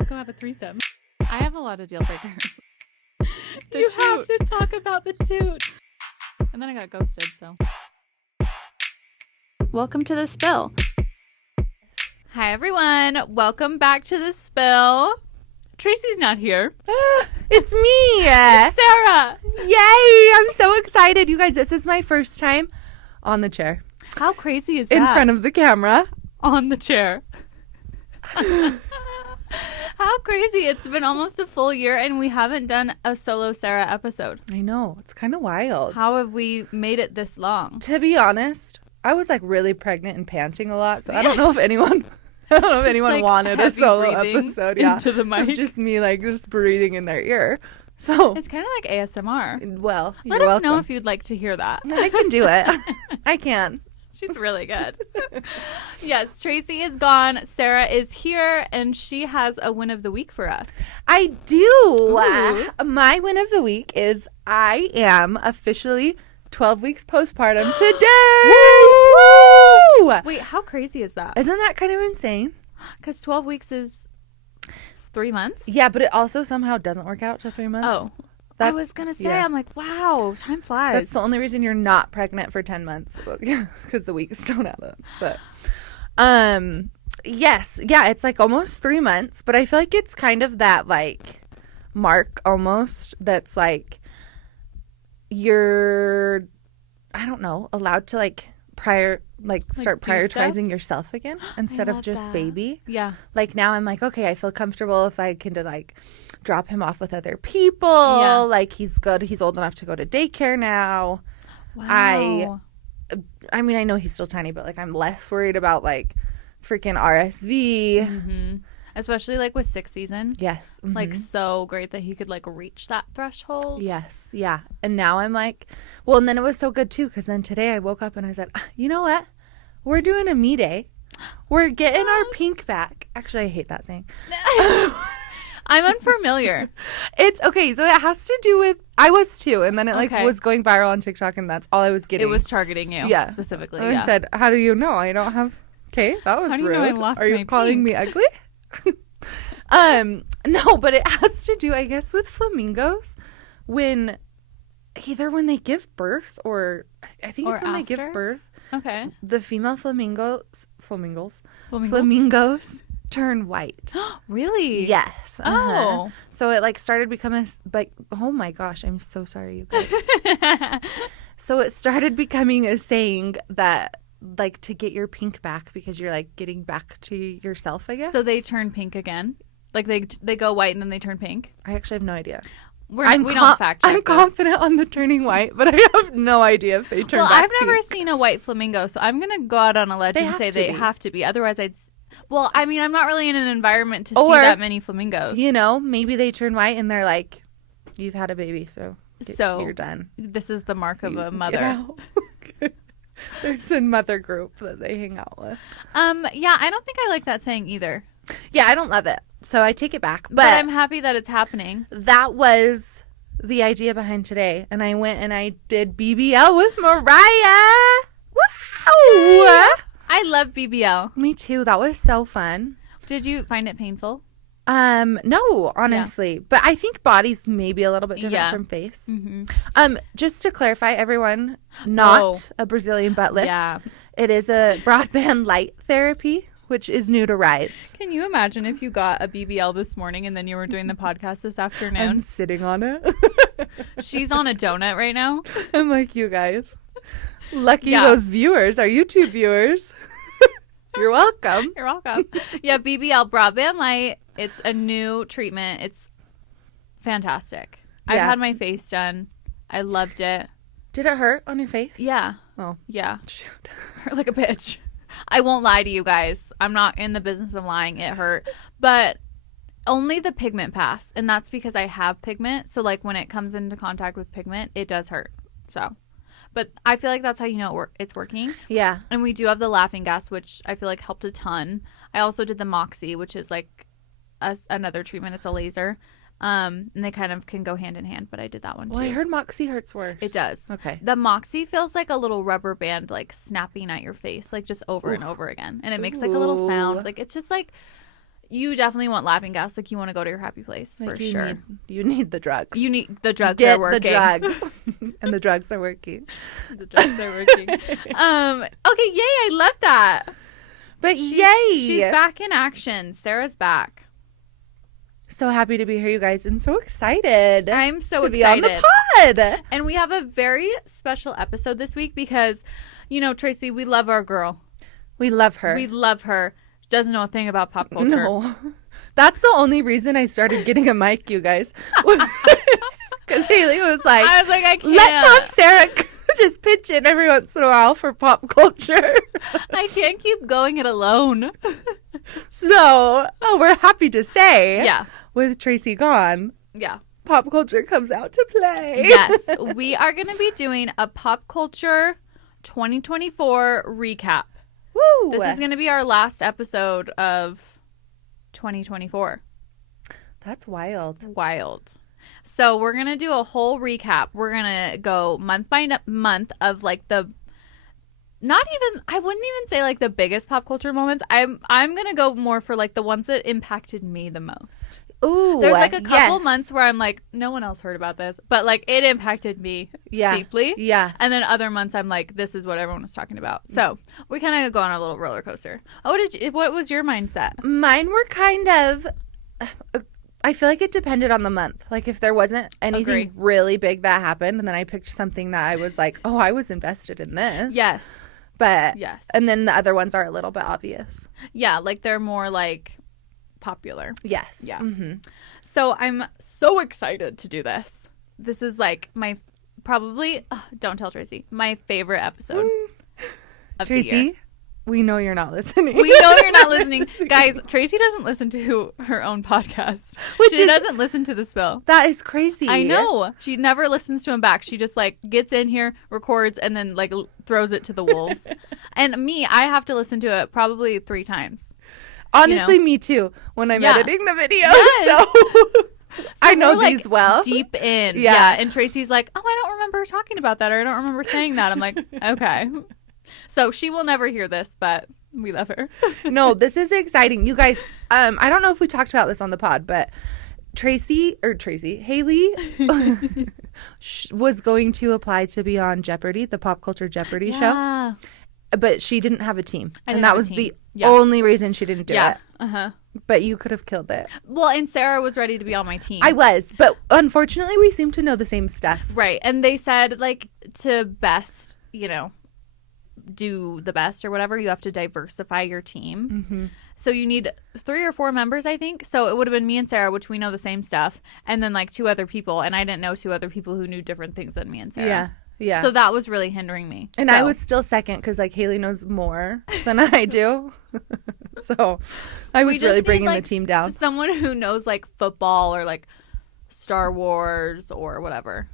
Let's go have a threesome. I have a lot of deal breakers. You have to talk about the toot. And then I got ghosted, so. Welcome to The Spill. Hi, everyone. Welcome back to The Spill. Tracy's not here. It's me. Sarah. Yay. I'm so excited. You guys, this is my first time on the chair. How crazy is that? In front of the camera. On the chair. How crazy. It's been almost a full year and we haven't done a solo Sarah episode. I know. It's kind of wild. How have we made it this long? To be honest, I was like really pregnant and panting a lot, so I don't know if anyone Like wanted a solo breathing episode. Yeah. into the mic. Just me like just breathing in their ear. So It's kind of like ASMR. well, Let you're us welcome. know if you'd like to hear that. I can do it. I can. She's really good. Yes, Tracy is gone. Sarah is here, and she has a win of the week for us. I do. Ooh. My win of the week is I am officially 12 weeks postpartum today. Woo! Wait, how crazy is that? Isn't that kind of insane? Because 12 weeks is 3 months? Yeah, but it also somehow doesn't work out to 3 months. Oh. I was going to say, yeah. I'm like, wow, time flies. That's the only reason you're not pregnant for 10 months. Because the weeks don't add up. But, yes. Yeah, it's like almost 3 months. But I feel like it's kind of that, like, mark almost that's like you're, I don't know, allowed to, like, start do stuff? prioritizing yourself again instead of love just that. baby. Yeah. Like, now I'm like, okay, I feel comfortable if I can, like, drop him off with other people. Yeah. Like, he's good. He's old enough to go to daycare now. Wow. I mean, I know he's still tiny, but, like, I'm less worried about, like, freaking RSV. Mm-hmm. Especially, like, with 6th season. Yes. Mhm. Like, so great that he could, like, reach that threshold. Yes. Yeah. And now I'm like, well, and then it was so good, too, because then today I woke up and I said, you know what? We're doing a me day. We're getting our pink back. Actually, I hate that saying. I'm unfamiliar. It's okay. So it has to do with, I was too. And then it like Okay. was going viral on TikTok and that's all I was getting. It was targeting you. Yeah. Specifically. And Yeah. I said, how do you know? I don't have, okay, that was How do you rude. know I lost Are you my calling me ugly? No, but it has to do, I guess, with flamingos when they give birth or I think Or it's when they give after? birth, Okay. the female flamingos Flamingos? turn white. Really? Yes. Oh. So it like started becoming like, oh my gosh, I'm so sorry, you guys. So it started becoming a saying that like to get your pink back because you're like getting back to yourself, I guess. So they turn pink again? Like they go white and then they turn pink? I actually have no idea. We don't fact check I'm this. confident on the turning white, but I have no idea if they turn back I've never pink. seen a white flamingo, so I'm going to go out on a ledge They and have say to they be. have to be. Otherwise, well, I mean, I'm not really in an environment to see Or, that many flamingos. You know, maybe they turn white and they're like, you've had a baby, so you're done. This is the mark of You a get mother. out. There's a mother group that they hang out with. Yeah, I don't think I like that saying either. Yeah, I don't love it. So I take it back. But But I'm happy that it's happening. that was the idea behind today. And I went and I did BBL with Mariah. Wow! I love BBL. Me too. That was so fun. Did you find it painful? No, honestly. But I think body's maybe a little bit different Yeah. from face. Mm-hmm. Just to clarify, everyone, not a Brazilian butt lift. Yeah. It is a broadband light therapy, which is new to Rise. Can you imagine if you got a BBL this morning and then you were doing the podcast this I'm afternoon? sitting on it. She's on a donut right now. I'm like, you guys. Lucky Yeah. those viewers, our YouTube viewers. You're welcome. You're welcome. Yeah, BBL broadband light. It's a new treatment. It's fantastic. I've Yeah. had my face done. I loved it. Did it hurt on your face? Yeah. Oh, Yeah. shoot. Hurt like a bitch. I won't lie to you guys. I'm not in the business of lying. It hurt. But only the pigment passed. And that's because I have pigment. So, like, when it comes into contact with pigment, it does hurt. So, but I feel like that's how you know it's working. Yeah. And we do have the laughing gas, which I feel like helped a ton. I also did the Moxie, which is like another treatment. It's a laser. And they kind of can go hand in hand, but I did that one too. Well, I heard Moxie hurts worse. It does. Okay. The Moxie feels like a little rubber band, like snapping at your face, like just over and over again. And it makes like a little sound. Like it's just like you definitely want laughing gas. Like, you want to go to your happy place for sure. You need the drugs. You need the drugs. Get are working. the drugs. And the drugs are working. The drugs are working. Okay, yay! I love that. But yay! She's back in action. Sarah's back. So happy to be here, you guys, and so excited. I'm so to excited be on the pod. And we have a very special episode this week because, you know, Tracy, we love our girl. We love her. We love her. Doesn't know a thing about pop culture. No. That's the only reason I started getting a mic, you guys. Because Haley was like, I was like, I can't. Let's have Sarah just pitch in every once in a while for pop culture. I can't keep going it alone. So, we're happy to say, Yeah. with Tracy gone, Yeah. pop culture comes out to play. Yes. We are going to be doing a pop culture 2024 recap. Woo! This is going to be our last episode of 2024. That's wild. Wild. So we're going to do a whole recap. We're going to go month by month of like I wouldn't even say like the biggest pop culture moments. I'm going to go more for like the ones that impacted me the most. Ooh. There's like a couple yes. months where I'm like, no one else heard about this, but like it impacted me deeply. Yeah. And then other months I'm like, this is what everyone was talking about. So we kind of go on a little roller coaster. Oh, what was your mindset? Mine were kind of, I feel like it depended on the month. Like if there wasn't anything Agree. really big that happened, and then I picked something that I was like, oh, I was invested in this. Yes. But, Yes. and then the other ones are a little bit obvious. Yeah, like they're more like popular. Yes. Yeah. Mm-hmm. So I'm so excited to do this. This is like my probably, don't tell Tracy, my favorite episode of the year. Tracy, we know you're not listening. We know you're not listening. Guys, Tracy doesn't listen to her own podcast. She doesn't listen to The Spill. That is crazy. I know. She never listens to him back. She just like gets in here, records, and then like throws it to the wolves. And me, I have to listen to it probably 3 times. Honestly, me too. When I'm editing the video, Yes. so I know we're, these well. Deep in, Yeah. And Tracy's like, "Oh, I don't remember talking about that, or I don't remember saying that." I'm like, "Okay." So she will never hear this, but we love her. No, this is exciting, you guys. I don't know if we talked about this on the pod, but Haley was going to apply to be on Jeopardy, the Pop Culture Jeopardy show. But she didn't have a team. And that was the only reason she didn't do it. Uh-huh. But you could have killed it. Well, and Sarah was ready to be on my team. I was. But unfortunately, we seem to know the same stuff. Right. And they said, like, to best, do the best or whatever, you have to diversify your team. Mm-hmm. So you need 3 or 4 members, I think. So it would have been me and Sarah, which we know the same stuff. And then, like, 2 other people. And I didn't know 2 other people who knew different things than me and Sarah. Yeah. Yeah. So that was really hindering me. And I was still second because, like, Haley knows more than I do. So I was really bringing the team down. Someone who knows, like, football or, like, Star Wars or whatever.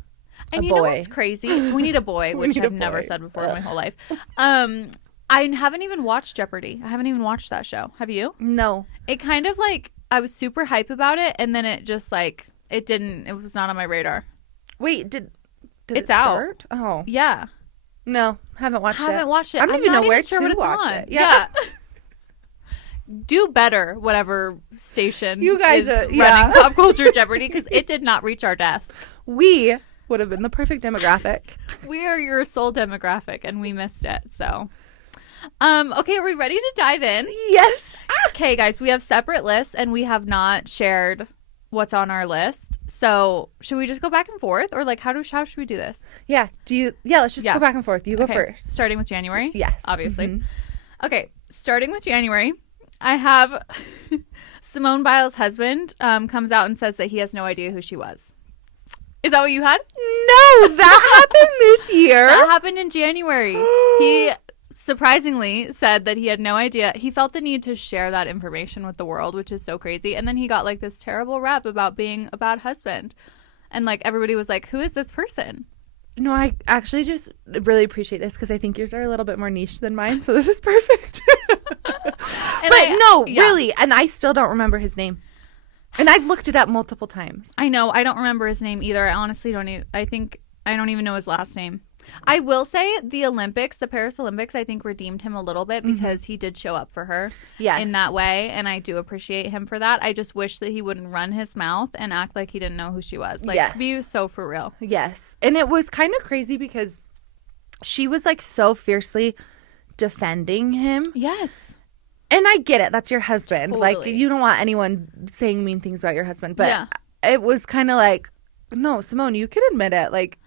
And you know what's crazy? We need a boy, which I've never said before in my whole life. I haven't even watched Jeopardy. I haven't even watched that show. Have you? No. It kind of, like, I was super hype about it, and then it just, like, it was not on my radar. Wait, did it's it start? out. Oh. Yeah. No, haven't watched it. Haven't watched it. I don't even know where sure to what it's watch on. it. Yeah. Do better, whatever station you guys is running Pop Culture Jeopardy, because it did not reach our desk. We would have been the perfect demographic. We are your sole demographic, and we missed it. So, okay, are we ready to dive in? Yes. Okay, guys, we have separate lists, and we have not shared what's on our list. So should we just go back and forth, or like how should we do this? Yeah. Let's just go back and forth. You go first. Starting with January? Yes. Obviously. Mm-hmm. Okay. Starting with January, I have Simone Biles' husband comes out and says that he has no idea who she was. Is that what you had? No, that happened this year. That happened in January. He surprisingly said that he had no idea. He felt the need to share that information with the world, which is so crazy. And then he got like this terrible rap about being a bad husband. And like everybody was like, who is this person? No, I actually just really appreciate this because I think yours are a little bit more niche than mine. So this is perfect. Really. And I still don't remember his name. And I've looked it up multiple times. I know. I don't remember his name either. I honestly don't I think I don't even know his last name. I will say the Olympics, the Paris Olympics, I think redeemed him a little bit because he did show up for her in that way. And I do appreciate him for that. I just wish that he wouldn't run his mouth and act like he didn't know who she was. Like, be so for real. Yes. And it was kind of crazy because she was like so fiercely defending him. Yes. And I get it. That's your husband. Totally. Like, you don't want anyone saying mean things about your husband. But it was kind of like, no, Simone, you can admit it. Like,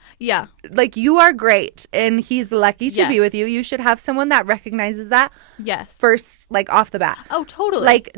like, you are great and he's lucky to be with you. You should have someone that recognizes that first, like, off the bat. Oh, totally. Like,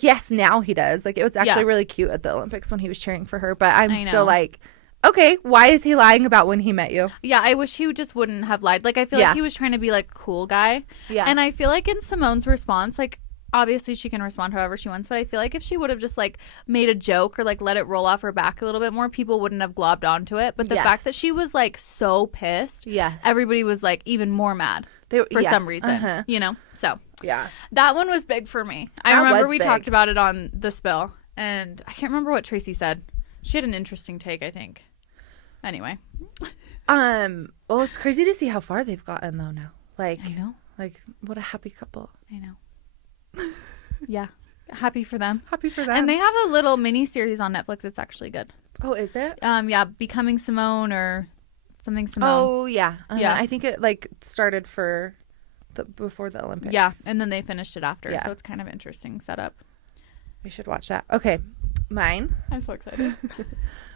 yes, now he does. Like, it was actually really cute at the Olympics when he was cheering for her. But I'm still like, okay, why is he lying about when he met you? Yeah, I wish he just wouldn't have lied. Like, I feel like he was trying to be, like, cool guy. Yeah. And I feel like in Simone's response, like, obviously she can respond however she wants, but I feel like if she would have just, like, made a joke or, like, let it roll off her back a little bit more, people wouldn't have globbed onto it. But the fact that she was, like, so pissed, everybody was, like, even more mad for some reason, you know? So, that one was big for me. I remember we talked about it on The Spill, and I can't remember what Tracy said. She had an interesting take, I think. Anyway. Well, it's crazy to see how far they've gotten, though, now. Like, I know. Like, what a happy couple. I know. Yeah. Happy for them. Happy for them. And they have a little mini series on Netflix. It's actually good. Oh, is it? Yeah, Becoming Simone or something Simone. Oh, yeah. Yeah. I think it, like, started before the Olympics. Yeah, and then they finished it after. Yeah. So it's kind of interesting setup. We should watch that. Okay. Mine. I'm so excited.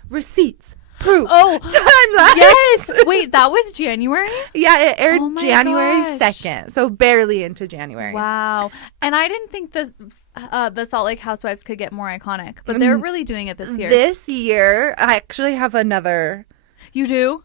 Receipts. Proof. Oh, timeline. Yes. Wait, that was January? Yeah, it aired January 2nd. So barely into January. Wow. And I didn't think the Salt Lake Housewives could get more iconic, but they're really doing it this year. This year, I actually have another. You do?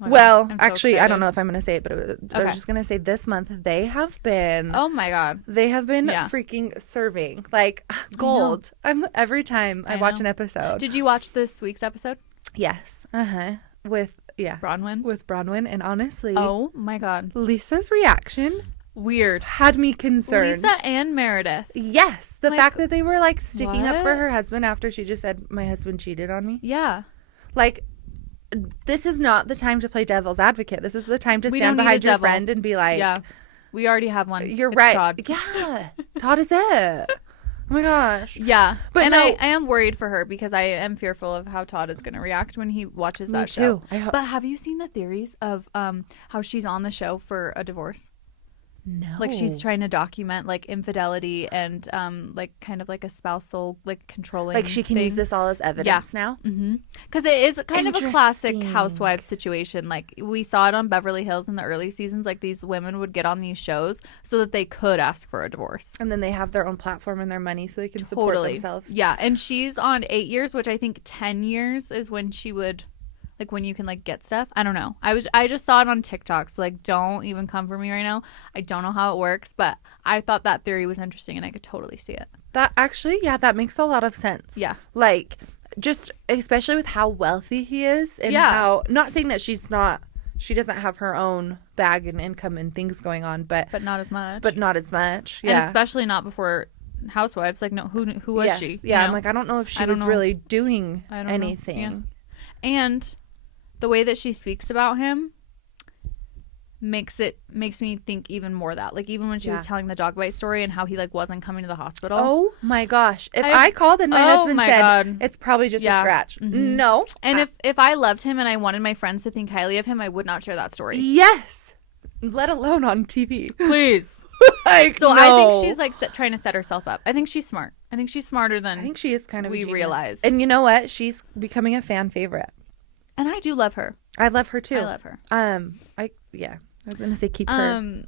Oh, well, actually, I don't know if I'm going to say it, but I was just going to say this month they have been. Oh my God. They have been freaking serving like gold. Every time I watch an episode. Did you watch this week's episode? Yes. With Bronwyn. With Bronwyn, and honestly, oh my God, Lisa's reaction had me concerned. Lisa and Meredith. Yes, the fact that they were like sticking up for her husband after she just said my husband cheated on me. Yeah, like this is not the time to play devil's advocate. This is the time to stand behind your friend and be like, yeah, we already have one. You're right. Todd. Yeah, Todd is it. Oh my gosh. Yeah. But I am worried for her because I am fearful of how Todd is going to react when he watches that show. But have you seen the theories of how she's on the show for a divorce? No. Like she's trying to document like infidelity and like kind of like a spousal like controlling. Like she can use this all as evidence now. Because it is kind of a classic housewife situation. Like we saw it on Beverly Hills in the early seasons. Like these women would get on these shows so that they could ask for a divorce, and then they have their own platform and their money so they can support themselves. Yeah, and she's on 8 years, which I think 10 years is when she would. Like when you can like get stuff. I don't know. I just saw it on TikTok. So like don't even come for me right now. I don't know how it works, but I thought that theory was interesting and I could totally see it. That actually, that makes a lot of sense. Yeah. Like just especially with how wealthy he is and how, not saying that she doesn't have her own bag and income and things going on, but not as much. But not as much. Yeah. And especially not before Housewives. Like no, who was she? Yeah. I'm like, I don't know if she was really doing anything. Yeah. And the way that she speaks about him makes me think even more that like even when she was telling the dog bite story and how he like wasn't coming to the hospital. Oh my gosh. If I called and my husband said it's probably just a scratch. No. And if I loved him and I wanted my friends to think highly of him, I would not share that story. Yes. Let alone on TV. Please. Like, so no. I think she's like trying to set herself up. I think she's smart. I think she's smarter than I think she is kind of we realize. And you know what? She's becoming a fan favorite. And I do love her. I love her too. I love her. I was gonna say keep her.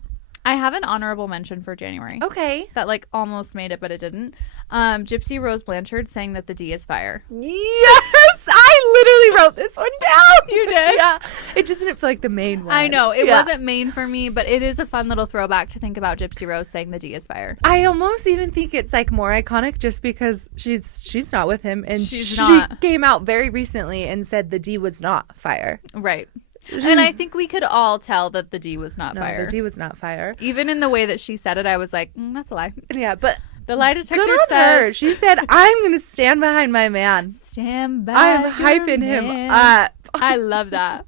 I have an honorable mention for January. Okay. That like almost made it, but it didn't. Gypsy Rose Blanchard saying that the D is fire. Yes! I literally wrote this one down. You did? Yeah. It just didn't feel like the main one. I know. It wasn't main for me, but it is a fun little throwback to think about Gypsy Rose saying the D is fire. I almost even think it's like more iconic just because she's not with him and she came out very recently and said the D was not fire. Right. And I think we could all tell that the D was not fire. The D was not fire. Even in the way that she said it, I was like, that's a lie. Yeah, but the lie detector good on says her. She said, I'm going to stand behind my man. Stand by I'm hyping him up. I love that.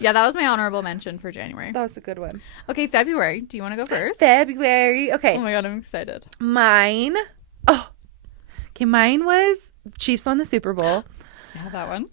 Yeah, that was my honorable mention for January. That was a good one. Okay, February. Do you want to go first? February. Okay. Oh my God, I'm excited. Mine. Oh. Okay, mine was Chiefs won the Super Bowl. Yeah, that one.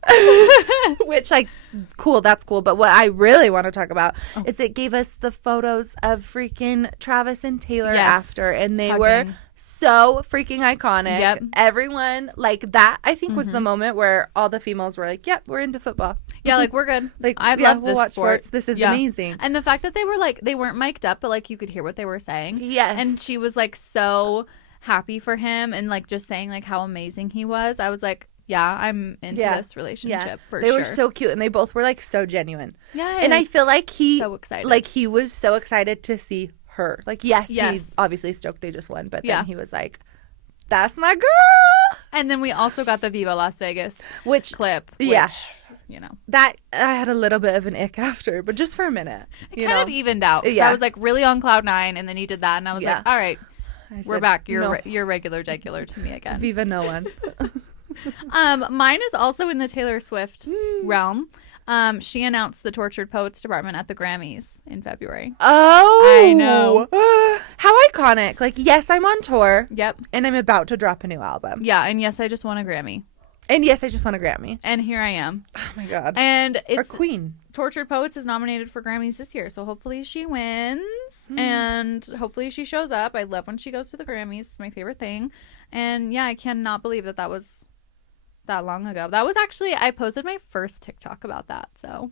Which, like, cool. That's cool. But what I really want to talk about is it gave us the photos of freaking Travis and Taylor after. And they were so freaking iconic. Yep. Everyone, like, that, I think, was the moment where all the females were like, yep, we're into football. Yeah, like, we're good. Like, I love we'll this watch sport. sports. This is amazing. And the fact that they were, like, they weren't mic'd up, but, like, you could hear what they were saying. Yes. And she was, like, so happy for him and, like, just saying, like, how amazing he was. I was like, yeah, I'm into this relationship for sure. They were so cute, and they both were, like, so genuine. Yes. And I feel like so excited. Like, he was so excited to see her. Like, yes. He's obviously stoked they just won, but then he was like, that's my girl. And then we also got the Viva Las Vegas clip. Which, you know. That, I had a little bit of an ick after, but just for a minute. It kind of evened out. Yeah. I was, like, really on cloud nine, and then he did that, and I was like, all right, we're back. You're regular degular to me again. Viva no one. Mine is also in the Taylor Swift realm. She announced the Tortured Poets Department at the Grammys in February. Oh, I know. How iconic! Like, yes, I'm on tour. Yep. And I'm about to drop a new album. Yeah, and yes, I just won a Grammy. And yes, I just won a Grammy. And here I am. Oh my God. And it's our queen. Tortured Poets is nominated for Grammys this year, so hopefully she wins. And hopefully she shows up. I love when she goes to the Grammys. It's my favorite thing. And yeah, I cannot believe that was that long ago. That was actually, I posted my first TikTok about that. So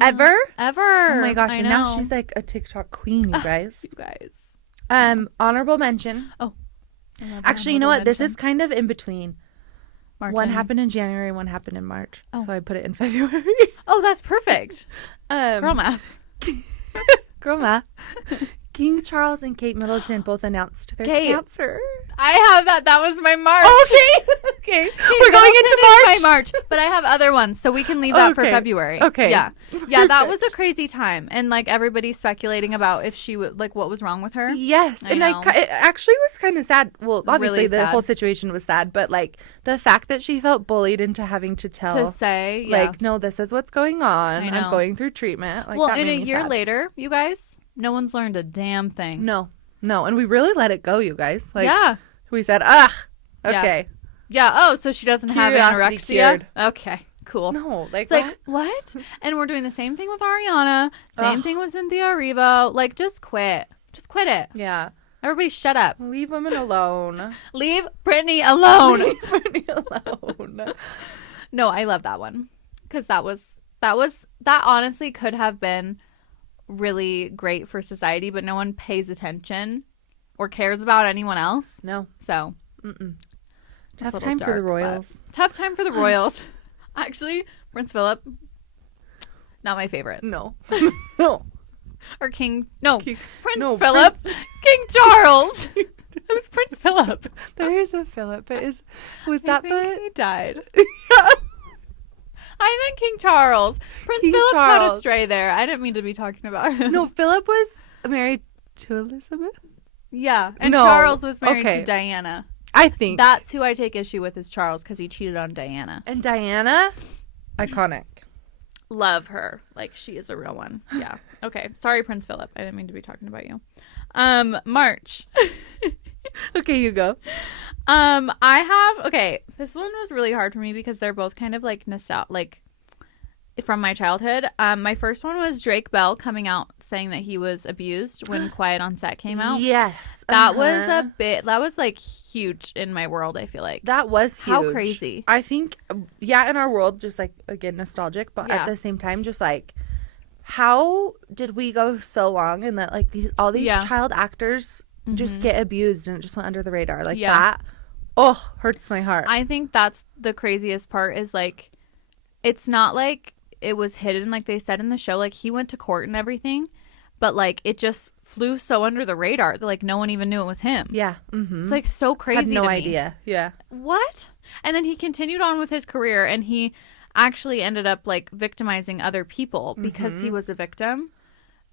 ever. Oh my gosh. And now she's like a TikTok queen, you guys. You guys. Honorable mention. Oh, actually, you know what? This is kind of in between. One Martin. happened in January, one happened in March. So I put it in February. Oh, that's perfect. Girl math. Girl math. King Charles and Kate Middleton both announced their cancer. I have that. That was my March. Okay. We're going into March. But I have other ones, so we can leave that for February. Okay. Yeah. Yeah, that was a crazy time. And, like, everybody's speculating about if she would, like, what was wrong with her. Yes. And it actually was kind of sad. Well, obviously really the whole situation was sad, but, like, the fact that she felt bullied into having to say, like, no, this is what's going on. I know. I'm going through treatment. Like, well, that and made a me year sad. later, you guys, no one's learned a damn thing. No. And we really let it go, you guys. Like, yeah. We said, okay. Yeah. Oh, so she doesn't have Curiosity anorexia? cured. Okay, cool. No, like, it's like, what? And we're doing the same thing with Ariana. Same thing with Cynthia Erivo. Like, just quit. Just quit it. Yeah. Everybody shut up. Leave women alone. Leave Britney alone. Leave Britney alone. No, I love that one. Because that honestly could have been really great for society, but no one pays attention or cares about anyone else. No. So, tough time for the Royals. Tough time for the Royals. Actually, Prince Philip, not my favorite. No. No. Or King. No. Prince no, Philip. King Charles. Who's Prince Philip? There is a Philip. But was that he died. I meant King Charles. Prince King Philip Charles. got astray there. I didn't mean to be talking about him. No, Philip was married to Elizabeth. Yeah, and No. Charles was married to Diana. I think That's who I take issue with is Charles because he cheated on Diana. And Diana, iconic. Love her. Like, she is a real one. Yeah. Okay. Sorry, Prince Philip. I didn't mean to be talking about you. March. Okay, you go. This one was really hard for me because they're both kind of like nostalgic, like from my childhood. My first one was Drake Bell coming out saying that he was abused when Quiet on Set came out. Yes. That was like huge in my world, I feel like. That was huge. How crazy. I think, in our world, just like, again, nostalgic, but at the same time, just like, how did we go so long and that like all these child actors just get abused and it just went under the radar like that? Oh, hurts my heart. I think that's the craziest part is like, it's not like it was hidden like they said in the show. Like he went to court and everything, but like it just flew so under the radar that like no one even knew it was him. Yeah. Mm-hmm. It's like so crazy. Had no to me. idea. Yeah. What? And then he continued on with his career and he actually ended up like victimizing other people because he was a victim.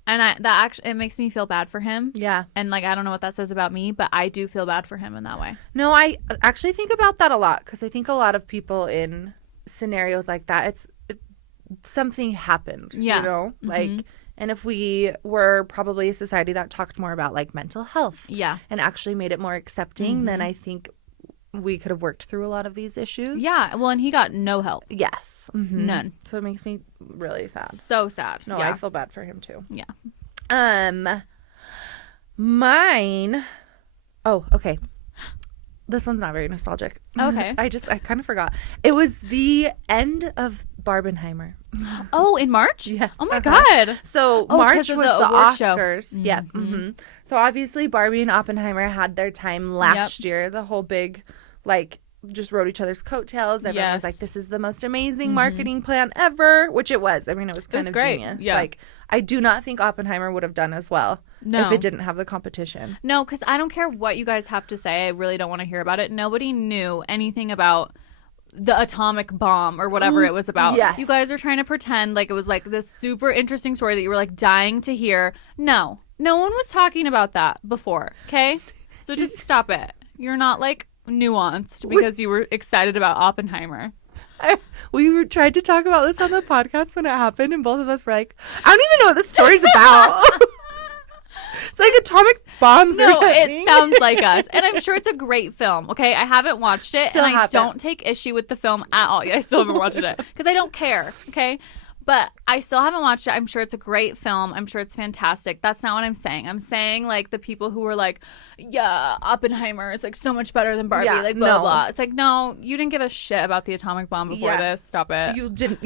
And it makes me feel bad for him. Yeah. And like, I don't know what that says about me, but I do feel bad for him in that way. No, I actually think about that a lot because I think a lot of people in scenarios like that, something happened, Yeah. you know? Like, and if we were probably a society that talked more about like mental health Yeah. and actually made it more accepting, then I think we could have worked through a lot of these issues. Yeah. Well, and he got no help. Yes. None. So it makes me really sad. So sad. No, yeah. I feel bad for him too. Yeah. Mine. Oh, okay. This one's not very nostalgic. Okay. I kind of forgot. It was the end of Barbenheimer. Oh, in March? Yes. Oh my God. So Oh, 'cause March of was the the award show. Oscars. Yeah. So obviously Barbie and Oppenheimer had their time last year. The whole big, like, just rode each other's coattails. Everyone was like, this is the most amazing marketing plan ever, which it was. I mean, it was kind of great. genius. Yeah. Like, I do not think Oppenheimer would have done as well if it didn't have the competition. No, because I don't care what you guys have to say. I really don't want to hear about it. Nobody knew anything about the atomic bomb or whatever it was about. Yes. You guys are trying to pretend like it was like this super interesting story that you were like dying to hear. No one was talking about that before. Okay, so just stop it. You're not like nuanced because you were excited about Oppenheimer. We tried to talk about this on the podcast when it happened, and both of us were like, I don't even know what the story's about. It's like atomic bombs or No, something. it sounds like us. And I'm sure it's a great film, okay? I haven't watched it, Still and I haven't. don't take issue with the film at all. Yeah, I still haven't watched it because I don't care, okay? But I still haven't watched it. I'm sure it's a great film. I'm sure it's fantastic. That's not what I'm saying. I'm saying, like, the people who were like, yeah, Oppenheimer is, like, so much better than Barbie, like, blah, no. blah. It's like, no, you didn't give a shit about the atomic bomb before this. Stop it. You didn't.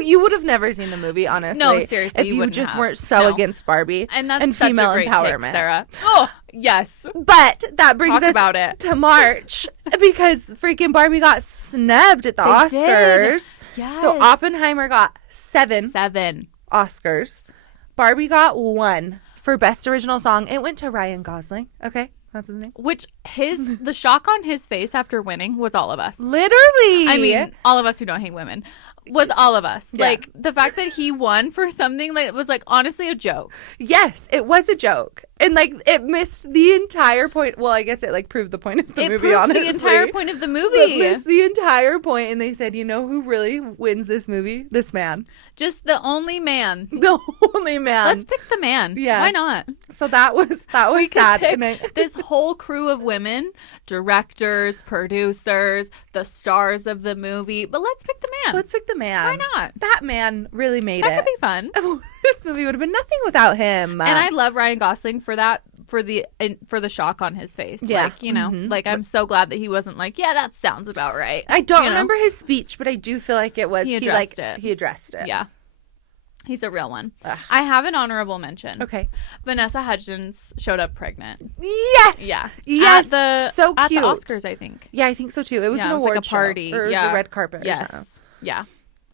You would have never seen the movie, honestly. No, seriously, if you you wouldn't just have. weren't so No. against Barbie And that's such female a great empowerment. take, Sarah. Oh, yes. But that brings Talk us about it. to March because freaking Barbie got snubbed at the Oscars. Yes. So Oppenheimer got 7 7. Oscars. Barbie got 1 for Best Original Song. It went to Ryan Gosling. Okay, that's his name. Which the shock on his face after winning was all of us. Literally. I mean, all of us who don't hate women was all of us. Yeah. Like the fact that he won for something that was like honestly a joke. yes, it was a joke. And like it missed the entire point. Well, I guess it like proved the point of the It movie, proved honestly. the entire point of the But movie. missed the entire point, and they said, you know who really wins this movie? This man. Just the only man. The only man. Let's pick the man. Yeah. Why not? So that was We could sad. pick And I- this whole crew of women, directors, producers, the stars of the movie. But let's pick the man. Let's pick the man. Why not? That man really made That it. could be fun. This movie would have been nothing without him. And I love Ryan Gosling for that, for the shock on his face. Yeah. Like, you know, like I'm so glad that he wasn't like, yeah, that sounds about right. I don't You know? remember his speech, but I do feel like it was He addressed it. He addressed it. Yeah. He's a real one. Ugh. I have an honorable mention. Okay. Vanessa Hudgens showed up pregnant. Yes. Yeah. Yes. So at cute. the Oscars, I think. Yeah, I think so too. It was Yeah, an it was award like a party. show, or it was Yeah. a red carpet. Or Yes. something. Yeah.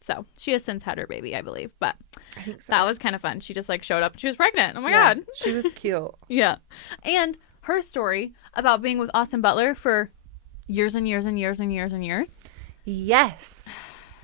So she has since had her baby, I believe. But I think so. that was kind of fun. She just like showed up. She was pregnant. Oh my Yeah, God. she was cute. Yeah. And her story about being with Austin Butler for years and years and years and years and years. Yes.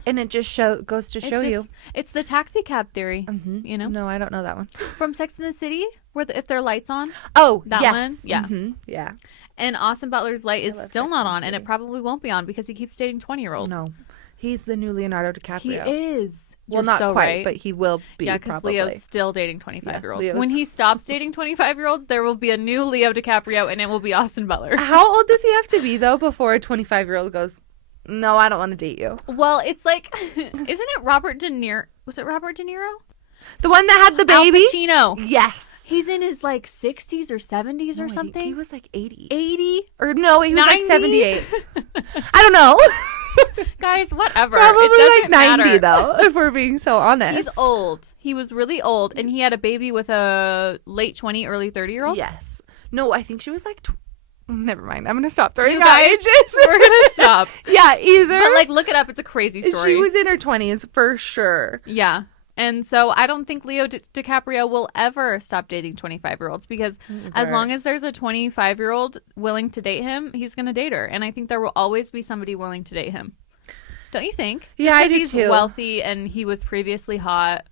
And it just goes to show you. It's the taxi cab theory, you know, No, I don't know that one. from Sex and the City, where if their light's on, Oh, that yes. one, yeah. Yeah. And Austin Butler's light is love still Sex not and the on, and City. it probably won't be on because he keeps dating 20-year-olds. No, he's the new Leonardo He DiCaprio. is. Well, You're not so quite, right. but he will be. Yeah, because probably. Leo's still dating 25-year-olds. Leo's- When he stops dating 25-year-olds, there will be a new Leo DiCaprio, and it will be Austin Butler. How old does he have to be though before a 25-year-old goes, "No, I don't want to date you"? Well, it's like, isn't it Robert De Niro? Was it Robert De Niro? The one that had the baby. Al Pacino. Yes. He's in his like 60s or 70s No, or I think something. he was like 80. 80. Or no, he was 90? like 78. I don't know. Guys, whatever. Probably it doesn't like 90 matter. though, if we're being so honest. He's old. He was really old, and he had a baby with a late 20, early 30-year-old. Yes. No, I think she was like. Never mind. I'm gonna stop throwing You out guys, ages. we're gonna stop. Yeah, either. But like, look it up. It's a crazy story. She was in her 20s for sure. Yeah. And so I don't think Leo DiCaprio will ever stop dating 25-year-olds because as long as there's a 25-year-old willing to date him, he's going to date her. And I think there will always be somebody willing to date him. Don't you think? Yeah, Just I 'cause do he's too. wealthy and he was previously hot.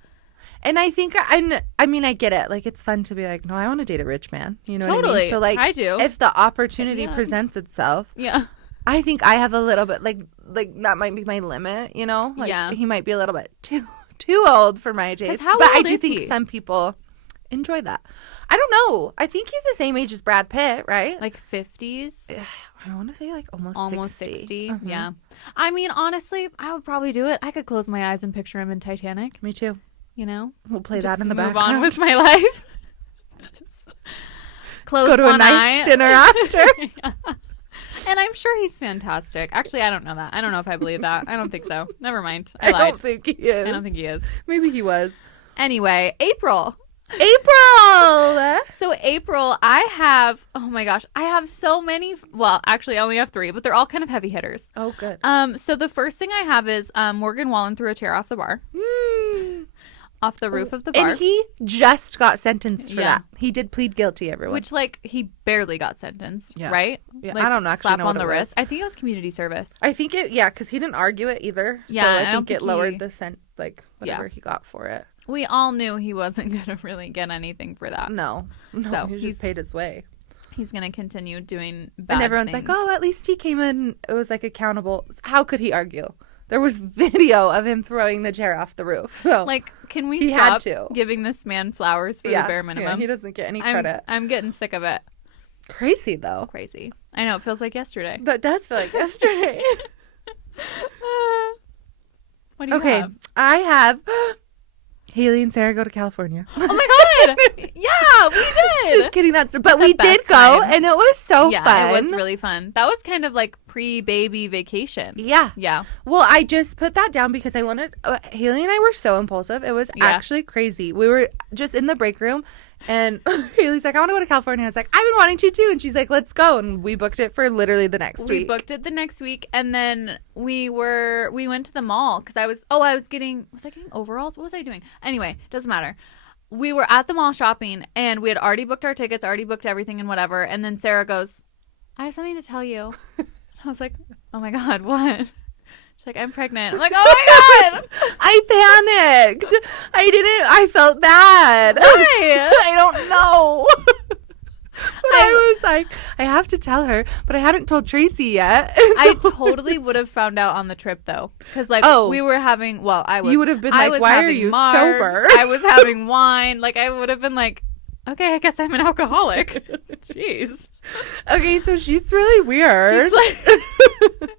And I think I mean I get it. Like it's fun to be like, no, I want to date a rich man. You know what I Totally. mean? So like I do. if the opportunity Yeah. presents itself, Yeah. I think I have a little bit like like that might be my limit, you know? Like, Yeah. he might be a little bit too old for my taste. how But I old do is think he? some people enjoy that. I don't know. I think he's the same age as Brad Pitt, right? Like 50s, I want to say like almost almost 60. 60. Mhm. Yeah. I mean, honestly, I would probably do it. I could close my eyes and picture him in Titanic, Me too. you know? We'll play Just that in the move background. on with my life. Just close Go to a one nice eye. dinner after. Yeah. And I'm sure he's fantastic. Actually, I don't know that. I don't know if I believe that. I don't think so. Never mind. I lied. don't think he is. I don't think he is. Maybe he was. Anyway, April. April! So April, I have, oh my gosh, I have so many. Well, actually, I only have 3, but they're all kind of heavy hitters. Oh, good. So the first thing I have is Morgan Wallen threw a chair off the bar, off the roof of the bar, And he just got sentenced for Yeah. that. He did plead guilty, everyone. which like he barely got sentenced, Yeah. right? Yeah, Like, I don't know actually slap know on what the it was. wrist. I think it was community service. I think because he didn't argue it either. Yeah, so I I don't think it think lowered he- the whatever he got for it. We all knew he wasn't gonna really get anything for that. No, So he he's- just paid his way. He's gonna continue doing bad And everyone's things. like, oh, at least he came in. It was like accountable. How could he argue? There was video of him throwing the chair off the roof. So like, can we He had stop to. giving this man flowers for the bare minimum? Yeah, he doesn't get any credit. I'm getting sick of it. Crazy though. Crazy. I know, it feels like yesterday. That does feel like yesterday. What do you Okay, have? I have Haley and Sarah go to California. Oh my god! Yeah, we did. Just kidding. But we the did best go, time. and it was so Yeah, fun. it was really fun. That was kind of like pre-baby vacation. Yeah. Yeah. Well, I just put that down because I wanted. Haley and I were so impulsive. It was Yeah. actually crazy. We were just in the break room, and Haley's like, "I want to go to California." I was like, "I've been wanting to too," and she's like, "Let's go." And we booked it for literally the next We week. booked it the next week, and then we went to the mall because I was getting overalls? What was I doing? Anyway, doesn't matter. We were at the mall shopping, and we had already booked our tickets, already booked everything and whatever. And then Sarah goes, "I have something to tell you." I was like, "Oh my god, what?" She's like, "I'm pregnant." I'm like, "Oh my god!" I panicked. I felt bad. Why? I don't know. But I was like, I have to tell her, but I hadn't told Tracy yet. I totally would have found out on the trip though, because like Oh. we were having. Well, I was. You would have been I like, was "Why are having you Mars, sober?" I was having wine. Like I would have been like, "Okay, I guess I'm an alcoholic." Jeez. Okay, so she's really weird. She's like,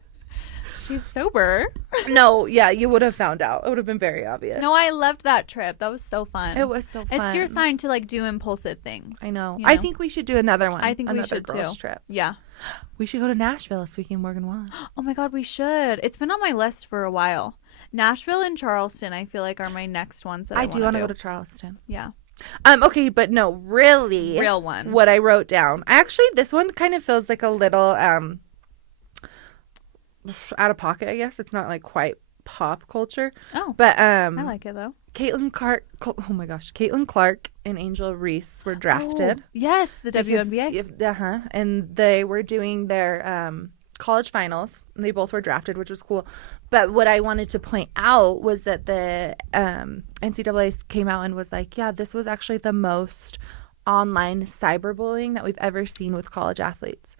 she's sober. No, yeah, you would have found out. It would have been very obvious. No, I loved that trip. That was so fun. It was so fun. It's your sign to like do impulsive things. I know. you I think we should do another one. I think we another should girls too. trip. Yeah. We should go to Nashville this weekend, Morgan Wallen. Oh my god, we should. It's been on my list for a while. Nashville and Charleston, I feel like are my next ones that I do want want to go to Charleston. Yeah. Okay, but no, really. Real one. What I wrote down. Actually, this one kind of feels like a little out of pocket, I guess. It's not like quite pop culture. Oh. But I like it though. Caitlin Clark and Angel Reese were drafted. Oh, yes, the WNBA. Uh-huh. And they were doing their college finals. And they both were drafted, which was cool. But what I wanted to point out was that the NCAA came out and was like, yeah, this was actually the most online cyberbullying that we've ever seen with college athletes.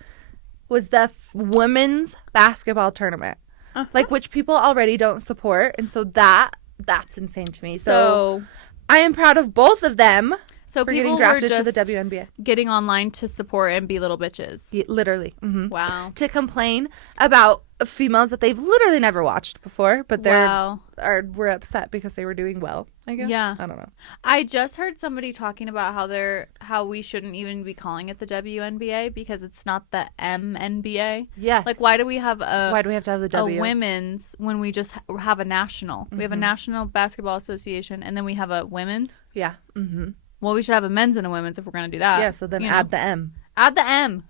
Was the women's basketball tournament. Uh-huh. Like, which people already don't support. And so that's insane to me. So I am proud of both of them for people getting were drafted just to the WNBA. getting online to support and be little bitches. Yeah, literally. Mm-hmm. Wow. To complain about females that they've literally never watched before, but were upset because they were doing well, I guess. Yeah. I don't know. I just heard somebody talking about how we shouldn't even be calling it the WNBA because it's not the MNBA. Yeah. Like, why do we have Why do we have to have the a W? women's when we just have a national? We have a National Basketball Association, and then we have a women's. Yeah. Mm-hmm. Well, we should have a men's and a women's if we're going to do that. Yeah, so then you add know. the M. Add the M.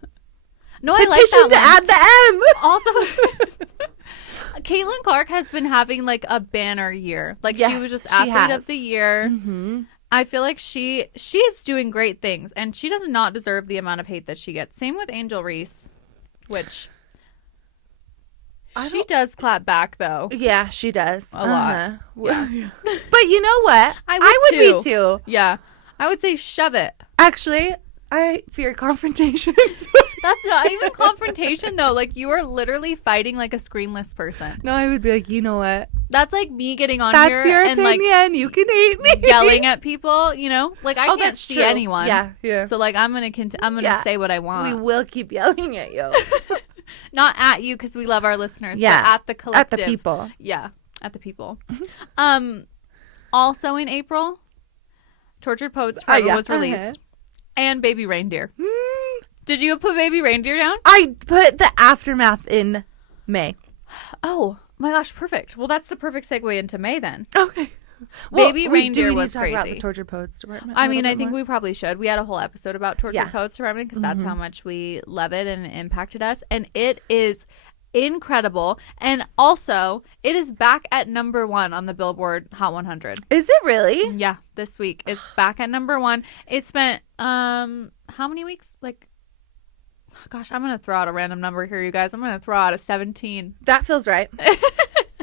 No, I like Petition that to add the M! Also, Caitlin Clark has been having like a banner year. Like she Yes, was just she athlete has. of the year. Mm-hmm. I feel like she is doing great things, and she does not deserve the amount of hate that she gets. Same with Angel Reese, which she does clap back though. Yeah, she does. A lot. Yeah. But you know what? I would be too. Yeah, I would say shove it. Actually, I fear confrontation. That's not even confrontation, though. Like, you are literally fighting like a screenless person. No, I would be like, you know what? That's like me getting on That's here your and opinion. You can hate me. yelling at people, you know? Like, I can't that's see true. anyone. Yeah. So, like, I'm going to say what I want. We will keep yelling at you. Not at you because we love our listeners, Yeah. but at the collective. At the people. Yeah, at the people. Also in April, Tortured Poets Forever was released. And Baby Reindeer. Did you put Baby Reindeer down? I put the Aftermath in May. Oh, my gosh, perfect. Well, that's the perfect segue into May then. Okay. Baby Reindeer was talk about crazy. the Tortured Poets Department? I mean, I think we probably should. We had a whole episode about Tortured Poets Department because that's Mm-hmm. how much we love it and it impacted us. And it is incredible. And also, it is back at number 1 on the Billboard Hot 100. Is it really? Yeah, this week. It's back at number 1. It spent, how many weeks? Like, gosh, I'm going to throw out a random number here, you guys. I'm going to throw out a 17. That feels right.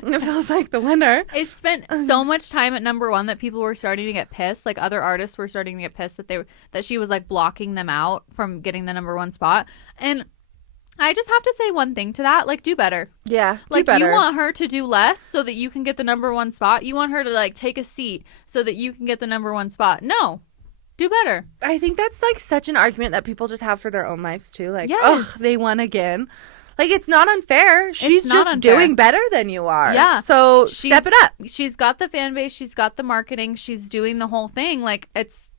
It feels like the winner. It spent so much time at number 1 that people were starting to get pissed. Like, other artists were starting to get pissed that she was like blocking them out from getting the number 1 spot. And I just have to say one thing to that. Like, do better. Yeah, Like, do better. you want her to do less so that you can get the number 1 spot. You want her to like take a seat so that you can get the number 1 spot. No, do better. I think that's like such an argument that people just have for their own lives too. Like, Yes. oh, they won again. Like, it's not unfair. She's not just unfair. doing better than you are. Yeah. So step it up. She's got the fan base. She's got the marketing. She's doing the whole thing. Like,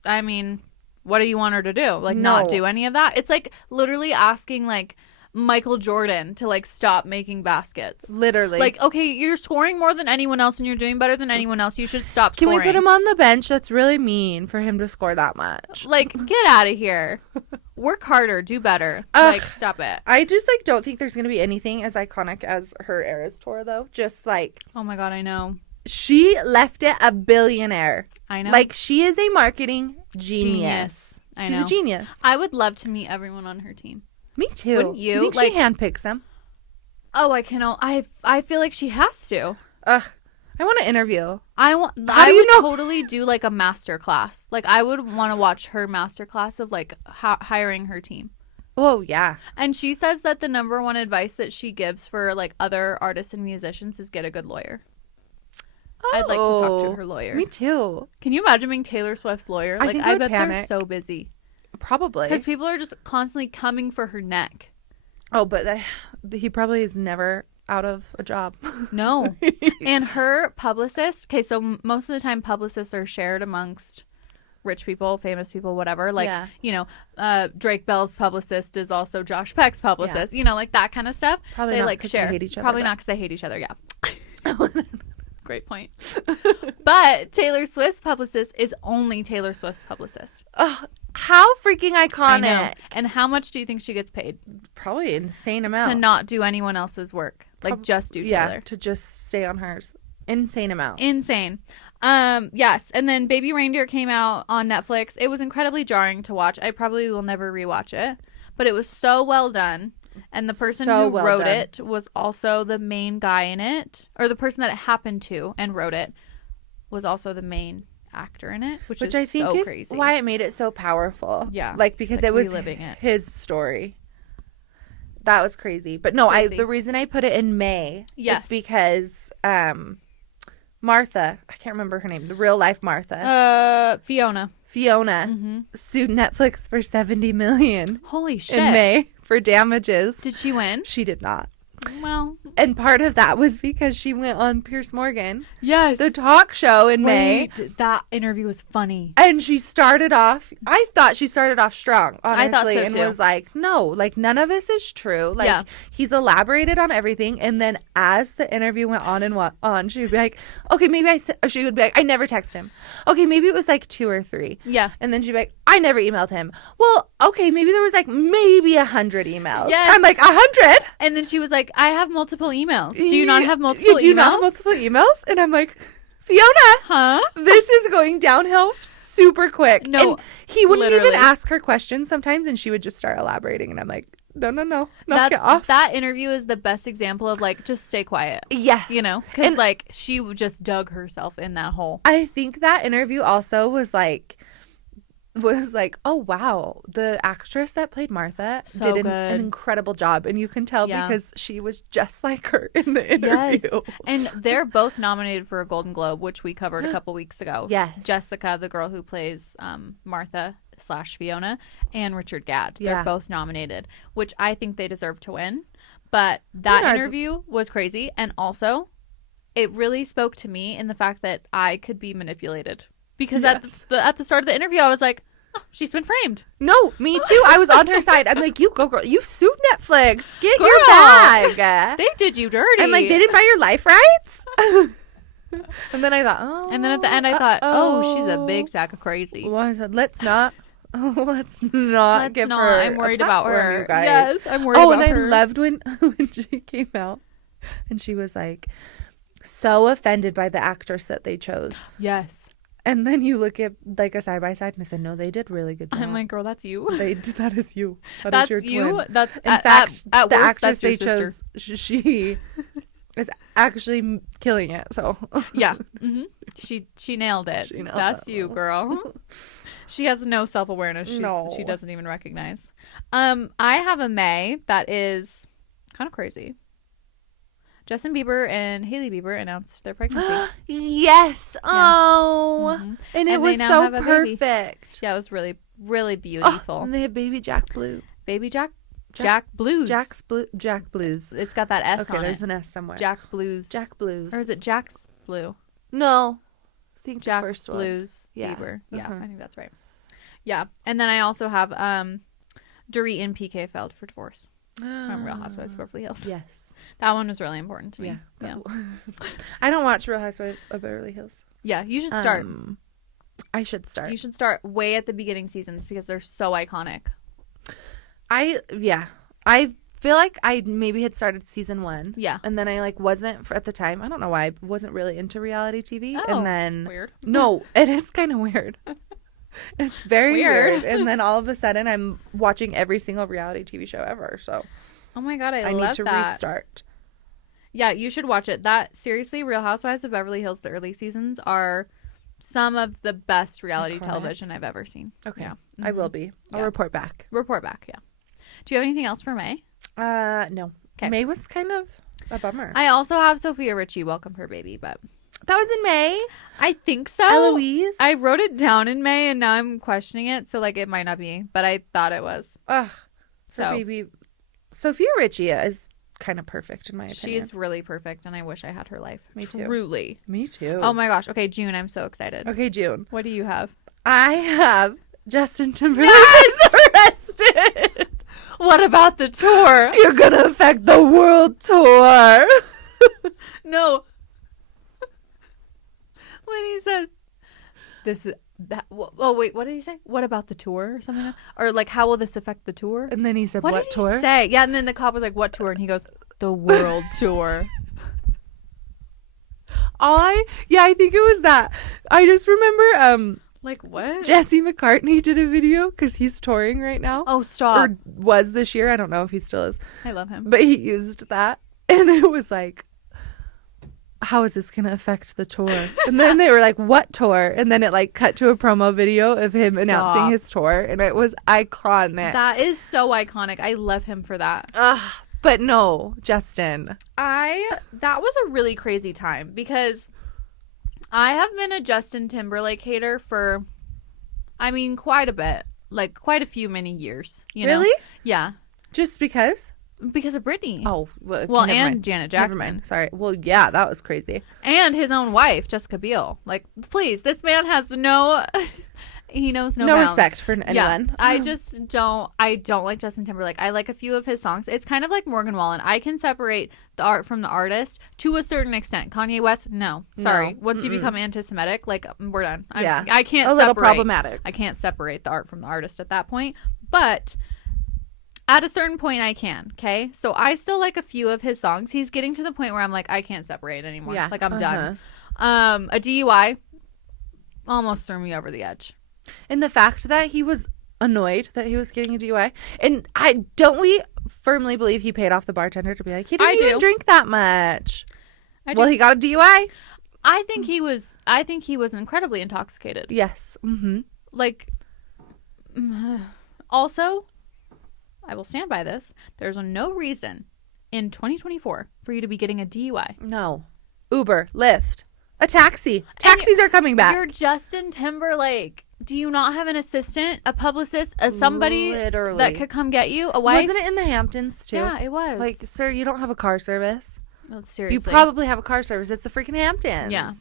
I mean, what do you want her to do? Like, not do any of that? It's like literally asking like Michael Jordan to like stop making baskets. Literally. Like, okay, you're scoring more than anyone else and you're doing better than anyone else. You should stop Can scoring. we put him on the bench? That's really mean for him to score that much. Like, get out of here. Work harder. Do better. Like, stop it. I just like don't think there's going to be anything as iconic as her Eras tour though. Just like Oh my God, I know. she left it a billionaire. I know. Like, she is a marketing genius. I She's know. a genius. I would love to meet everyone on her team. Me too. Wouldn't you? You think Like- she handpicks them? Oh, I feel like she has to. Ugh. I want to interview. I do you would know? totally do like a master class. Like, I would want to watch her master class of like hiring her team. Oh, yeah. And she says that the number 1 advice that she gives for like other artists and musicians is get a good lawyer. I'd like to talk to her lawyer. Me too. Can you imagine being Taylor Swift's lawyer? I Like, think I I would bet they're panic. so busy Probably. because people are just constantly coming for her neck. Oh, but he probably is never out of a job. No. And her publicist, okay, so most of the time publicists are shared amongst rich people, famous people, whatever. Like, Yeah. you know, Drake Bell's publicist is also Josh Peck's publicist, you know, like that kind of stuff. Probably they not like 'cause share. they hate each other, Probably but- not because they hate each other, yeah. Great point. But Taylor Swift's publicist is only Taylor Swift's publicist. Ugh, how freaking I iconic. know. And how much do you think she gets paid Probably insane amount. to not do anyone else's work? Like, just do Taylor. Yeah, to just stay on hers. Insane amount. Insane. Yes. And then Baby Reindeer came out on Netflix. It was incredibly jarring to watch. I probably will never rewatch it, but it was so well done. And the person So who well wrote done. it was also the main guy in it, or the person that it happened to and wrote it was also the main actor in it, which is I think so is crazy. why it made it so powerful. Yeah. Like, because It's like it was reliving it. his story. That was crazy. But no, Crazy. the reason I put it in May Yes. is because Martha, I can't remember her name, the real life Martha, Fiona. Fiona sued Netflix for $70 million Holy shit. in May for damages. Did she win? She did not. Well, And part of that was because she went on Piers Morgan, yes. the talk show in May. Wait, that interview was funny. And she started off, I thought she started off strong, honestly. I thought so, and too. was like, no, like none of this is true. Like, Yeah. he's elaborated on everything. And then as the interview went on and on, she would be like, okay, maybe she would be like, I never text him. Okay, maybe it was like 2 or 3. Yeah. And then she'd be like, I never emailed him. Well, okay, maybe there was like maybe 100 emails. Yes. I'm like, 100? And then she was like, I have multiple emails. Do you not have multiple You do emails? not have multiple emails? And I'm like, Fiona, Huh? this is going downhill super quick. No, And he wouldn't literally. even ask her questions sometimes, and she would just start elaborating. And I'm like, no, knock it off. That interview is the best example of like, just stay quiet. Yes. You know? Because And like, she just dug herself in that hole. I think that interview also was like was like, oh wow, the actress that played Martha So did an good. incredible job, and you can tell Yeah. because she was just like her in the interview. Yes. And they're both nominated for a Golden Globe, which we covered a couple weeks ago. Yes. Jessica, the girl who plays Martha / Fiona, and Richard Gadd. Yeah. They're both nominated, which I think they deserve to win. But that Leonard- interview was crazy. And also, it really spoke to me in the fact that I could be manipulated. Because at the start of the interview, I was like, oh, she's been framed. No, me too. I was on her side. I'm like, you go, girl. You sued Netflix. Get Girl. your bag. They did you dirty. I'm like, they didn't buy your life rights? And then I thought, oh. And then at the end, I thought, oh, she's a big sack of crazy. Well, I said, let's not Let's give not. her I'm worried a about platform, her. you guys. Yes, I'm worried Oh, about and her. I loved when she came out and she was like so offended by the actress that they chose. Yes. And then you look at like a side by side and I said, no, they did really good job. I'm like, girl, that's you. That is you. That's your you. twin. That's In fact, at the worst, actress that's your they sister. chose, she is actually killing it. So Yeah. Mm-hmm. She nailed it. She nailed That's it. you, girl. She has no self-awareness. No. She doesn't even recognize. I have a May that is kind of crazy. Justin Bieber and Hailey Bieber announced their pregnancy. yes. Oh, Mhm. and it And was they now so have a baby. perfect. Yeah, it was really, really beautiful. And they have baby Jack Blue. Baby Jack Blues. Jack Blues. It's got that S Okay, on there's it. an S somewhere. Jack Blues. Jack Blues. Or is it Jack's Blue? No, I think Jack the first one. Blues Yeah. Bieber. Yeah, Uh-huh. I think that's right. Yeah, and then I also have Dorit and PK filed for divorce from Real Housewives of Beverly Hills. Yes. That one was really important to me. Yeah. Yeah. I don't watch Real Housewives of Beverly Hills. Yeah, you should start. I should start. You should start way at the beginning seasons because they're so iconic. I feel like I maybe had started season 1. Yeah. And then I like wasn't at the time. I don't know why. I wasn't really into reality TV. Oh, and then weird. No, it is kind of weird. It's very Weird. weird. And then all of a sudden I'm watching every single reality TV show ever. So Oh my god, I I love need to that. restart. Yeah, you should watch it. That seriously, Real Housewives of Beverly Hills, the early seasons are some of the best reality Iconic. television I've ever seen. Okay. Yeah. I will be. I'll Yeah. report back. Report back, yeah. Do you have anything else for May? No. 'Kay. May was kind of a bummer. I also have Sophia Richie welcome her baby, but That was in May. I think so. Eloise. I wrote it down in May and now I'm questioning it, so like it might not be, but I thought it was. Ugh. So Baby. Sophia Richie is kind of perfect in my opinion. she's really perfect and I wish I had her life. Me too. Truly. Me too. Oh my gosh. Okay, June, I'm so excited. Okay, June. What do you have? I have Justin Timberlake arrested. What about the tour? You're gonna affect the world tour. No. When he says this is that oh wait, what did he say? What about the tour or something? Or like how will this affect the tour? And then he said, What "What did tour?" he say? Yeah, and then the cop was like, "What tour?" And he goes, "The world tour." I think it was that. I just remember Like what? Jesse McCartney did a video because he's touring right now. Oh, stop. Or was this year. I don't know if he still is. I love him. But he used that. And it was like, how is this going to affect the tour? And then they were like, what tour? And then it like cut to a promo video of him announcing his tour. And it was iconic. That is so iconic. I love him for that. But no, Justin. That was a really crazy time because I have been a Justin Timberlake hater for, I mean, quite a bit. Like, quite a few many years. You know? Really? Yeah. Just because? Because of Britney. Oh, well, never and mind. Janet Never Jackson. mind. Sorry. Well, yeah, that was crazy. And his own wife, Jessica Biel. Like, please, this man has no... He knows no No bounds. respect for anyone. Yeah, I just don't. I don't like Justin Timberlake. I like a few of his songs. It's kind of like Morgan Wallen. I can separate the art from the artist to a certain extent. Kanye West, no. Sorry. No. Once you become anti-Semitic, like we're done. Yeah. I can't. A little separate. problematic. I can't separate the art from the artist at that point. But at a certain point, I can. Okay, so I still like a few of his songs. He's getting to the point where I'm like, I can't separate anymore. Yeah. Like I'm done. A DUI almost threw me over the edge. And the fact that he was annoyed that he was getting a DUI. And we firmly believe he paid off the bartender to be like, he didn't even drink that much. Well, he got a DUI. I think he was incredibly intoxicated. Yes. Mm-hmm. Like, Also, I will stand by this. There's no reason in 2024 for you to be getting a DUI. No. Uber, Lyft, a taxi. Taxis are coming back. You're Justin Timberlake. Do you not have an assistant, a publicist, somebody Literally. that could come get you? A wife? Wasn't it in the Hamptons too? Yeah, it was. Like, sir, you don't have a car service. Oh, seriously. You probably have a car service. It's the freaking Hamptons. Yeah.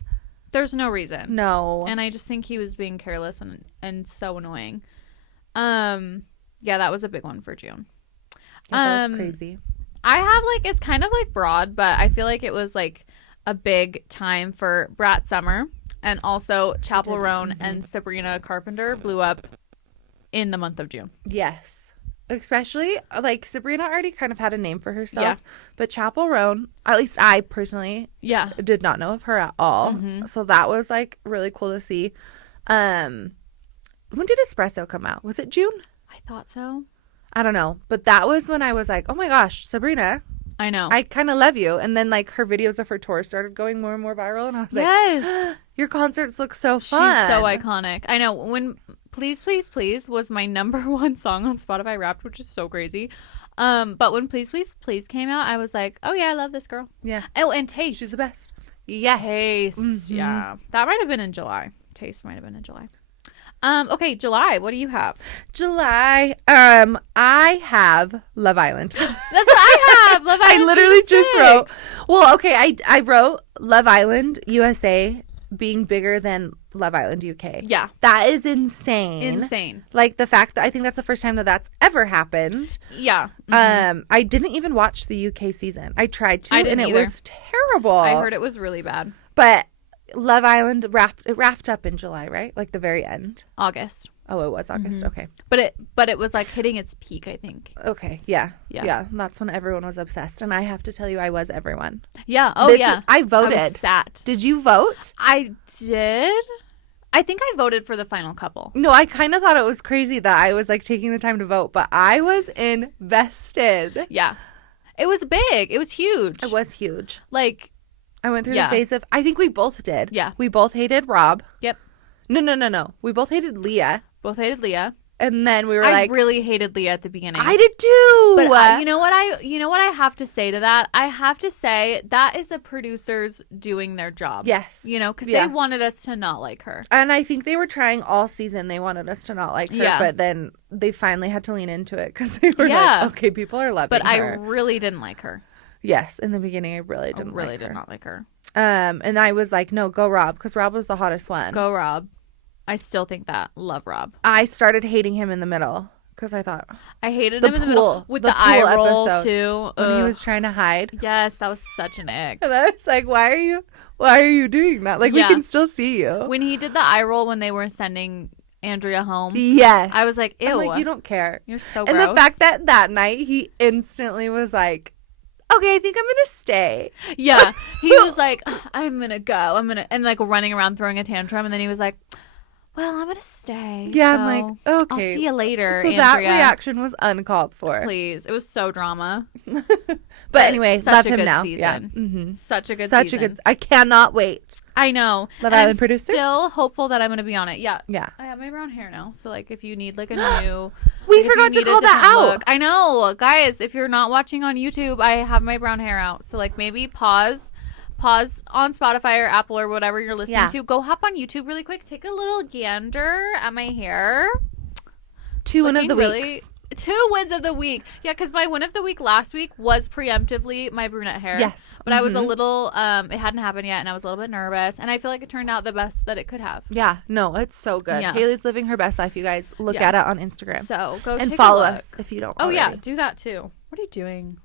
There's no reason. No. And I just think he was being careless and so annoying. Yeah, that was a big one for June. That was crazy. I have like, it's kind of like broad, but I feel like it was like a big time for Brat Summer, and also Chapel Roan and Sabrina Carpenter blew up in the month of June. Yes. Especially, like, Sabrina already kind of had a name for herself. Yeah. But Chapel Roan, at least I personally did not know of her at all. Mm-hmm. So that was, like, really cool to see. When did Espresso come out? Was it June? I thought so. I don't know. But that was when I was like, oh my gosh, Sabrina, I know. I kind of love you. And then, like, her videos of her tour started going more and more viral. And I was like, your concerts look so fun. She's so iconic. I know. When Please, Please, Please was my number one song on Spotify Wrapped, which is so crazy. But when Please, Please, Please came out, I was like, oh, yeah, I love this girl. Yeah. Oh, and Taste. She's the best. Yes. Taste. Mm-hmm. Yeah. That might have been in July. Taste might have been in July. Okay, July. What do you have? July. I have Love Island. That's what I have. Love Island. I literally just 6. wrote. Well, okay. I wrote Love Island USA being bigger than Love Island UK. Yeah. That is insane. Insane. Like, the fact that I think that's the first time that that's ever happened. Yeah. Mm-hmm. I didn't even watch the UK season. I tried to, I didn't and it either. was terrible. I heard it was really bad. But Love Island wrapped up in July, right? Like the very end. August. Oh, it was August. Mm-hmm. Okay. But it was like hitting its peak, I think. Okay. Yeah. That's when everyone was obsessed, and I have to tell you, I was everyone. Yeah. Oh, yeah. I voted. I was sat. Did you vote? I did. I think I voted for the final couple. No, I kind of thought it was crazy that I was like taking the time to vote, but I was invested. Yeah. It was big. It was huge. It was huge. Like, I went through the phase of, I think we both did. Yeah. We both hated Rob. Yep. No. We both hated Leah. Both hated Leah. And then we were I like, really hated Leah at the beginning. I did too. But you know what I have to say to that? I have to say that is the producers doing their job. Yes. You know, because they wanted us to not like her. And I think they were trying all season. They wanted us to not like her. Yeah. But then they finally had to lean into it because they were like, okay, people are loving but her. I really didn't like her. Yes. In the beginning, I really didn't like her. Did not like her. And I was like, no, go Rob, because Rob was the hottest one. Go Rob. I still think that. Love Rob. I started hating him in the middle because I thought I hated him in the middle with the eye roll too. When he was trying to hide. Yes, that was such an ick. And I was like, why are you doing that? Like, we can still see you. When he did the eye roll when they were sending Andrea home. Yes. I was like, ew. I'm like, you don't care. You're so and gross. the fact that night he instantly was like, okay, I think I'm gonna stay. Yeah. He was like, I'm gonna go. And like running around throwing a tantrum, and then he was like, well, I'm gonna stay. Yeah, so I'm like, okay. I'll see you later, So Andrea. that reaction was uncalled for. Please. It was so drama. But anyway, such love a him good now. season. Yeah. Mm-hmm. Such a good season. I cannot wait. I know. Love And Island I'm producers? still hopeful that I'm gonna be on it. Yeah. Yeah. I have my brown hair now. So like if you need like a new We like, if forgot you to need a call that different out. look. I know. Guys, if you're not watching on YouTube, I have my brown hair out. So like maybe pause on Spotify or Apple or whatever you're listening to. Go hop on YouTube really quick. Take a little gander at my hair. 2 win of the weeks. 2 wins of the week. Yeah, because my win of the week last week was preemptively my brunette hair. Yes. But I was a little, it hadn't happened yet, and I was a little bit nervous. And I feel like it turned out the best that it could have. Yeah. No, it's so good. Yeah. Haley's living her best life, you guys. Look at it on Instagram. So go and take follow a look. us if you don't Oh, already. yeah. Do that, too. What are you doing?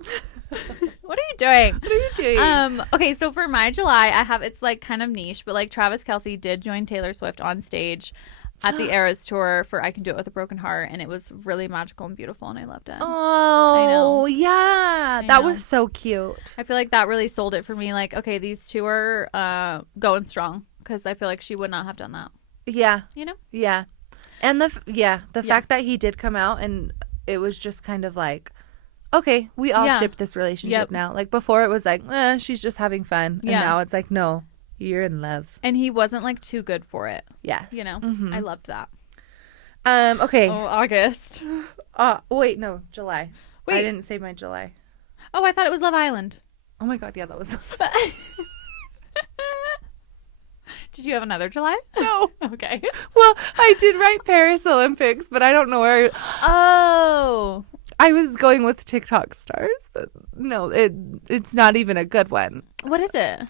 What are you doing? What are you doing? Okay, so for my July, it's like kind of niche, but like Travis Kelce did join Taylor Swift on stage at the Eras tour for I Can Do It With a Broken Heart, and it was really magical and beautiful, and I loved it. Oh, yeah. That know. was so cute. I feel like that really sold it for me. Like, okay, these two are going strong, because I feel like she would not have done that. Yeah. You know? Yeah. And the fact that he did come out and it was just kind of like, okay, we all ship this relationship now. Like before it was like, she's just having fun. And now it's like, no, you're in love. And he wasn't like too good for it. Yes. You know? Mm-hmm. I loved that. Okay. Oh, August. Wait, no, July. I Wait. didn't say my July. Oh, I thought it was Love Island. Oh my god, yeah, that was. Did you have another July? No. Okay. Well, I did write Paris Olympics, but I don't know where. Oh. I was going with TikTok stars, but no, it's not even a good one. What is it?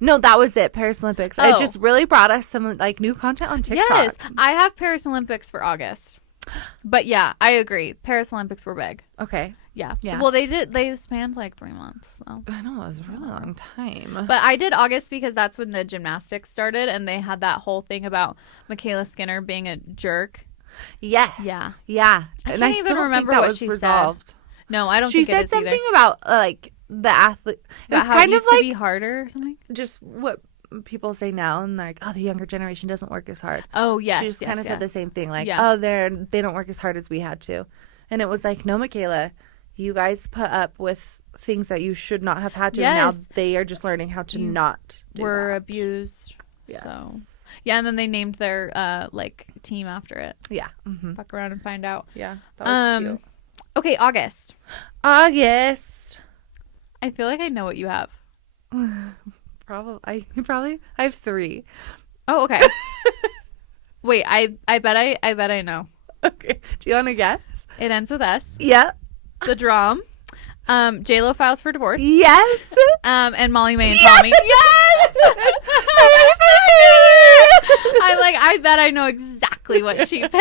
No, that was it. Paris Olympics. Oh. It just really brought us some like new content on TikTok. Yes, I have Paris Olympics for August. But yeah, I agree. Paris Olympics were big. Okay. Yeah. Yeah. Well, they spanned like 3 months. So. I know, it was a really long time. But I did August because that's when the gymnastics started, and they had that whole thing about Michaela Skinner being a jerk. Yes. Yeah. Yeah. I And can't I even still don't remember think that what was she resolved. said. No, I don't She think it said is something either. about like the athlete. It was About how kind it of used to like be harder or something. just what people say now, and like, oh, the younger generation doesn't work as hard. Oh, yes. She just kind of said the same thing, like, Yeah. oh, they don't work as hard as we had to, and it was like, no, Michaela, you guys put up with things that you should not have had to, and now Yes. they are just learning how to not do were that. abused. Yes. So, yeah, and then they named their like team after it. Yeah. Mm-hmm. Fuck around and find out. Yeah. That was cute. Okay, August. August. I feel like I know what you have. I have 3. Oh, okay. Wait, I bet I know. Okay. Do you want to guess? It ends with S. Yeah. The Drum. J-Lo files for divorce. Yes. And Molly May and Tommy. Yes. I'm like, I bet I know exactly what she picked.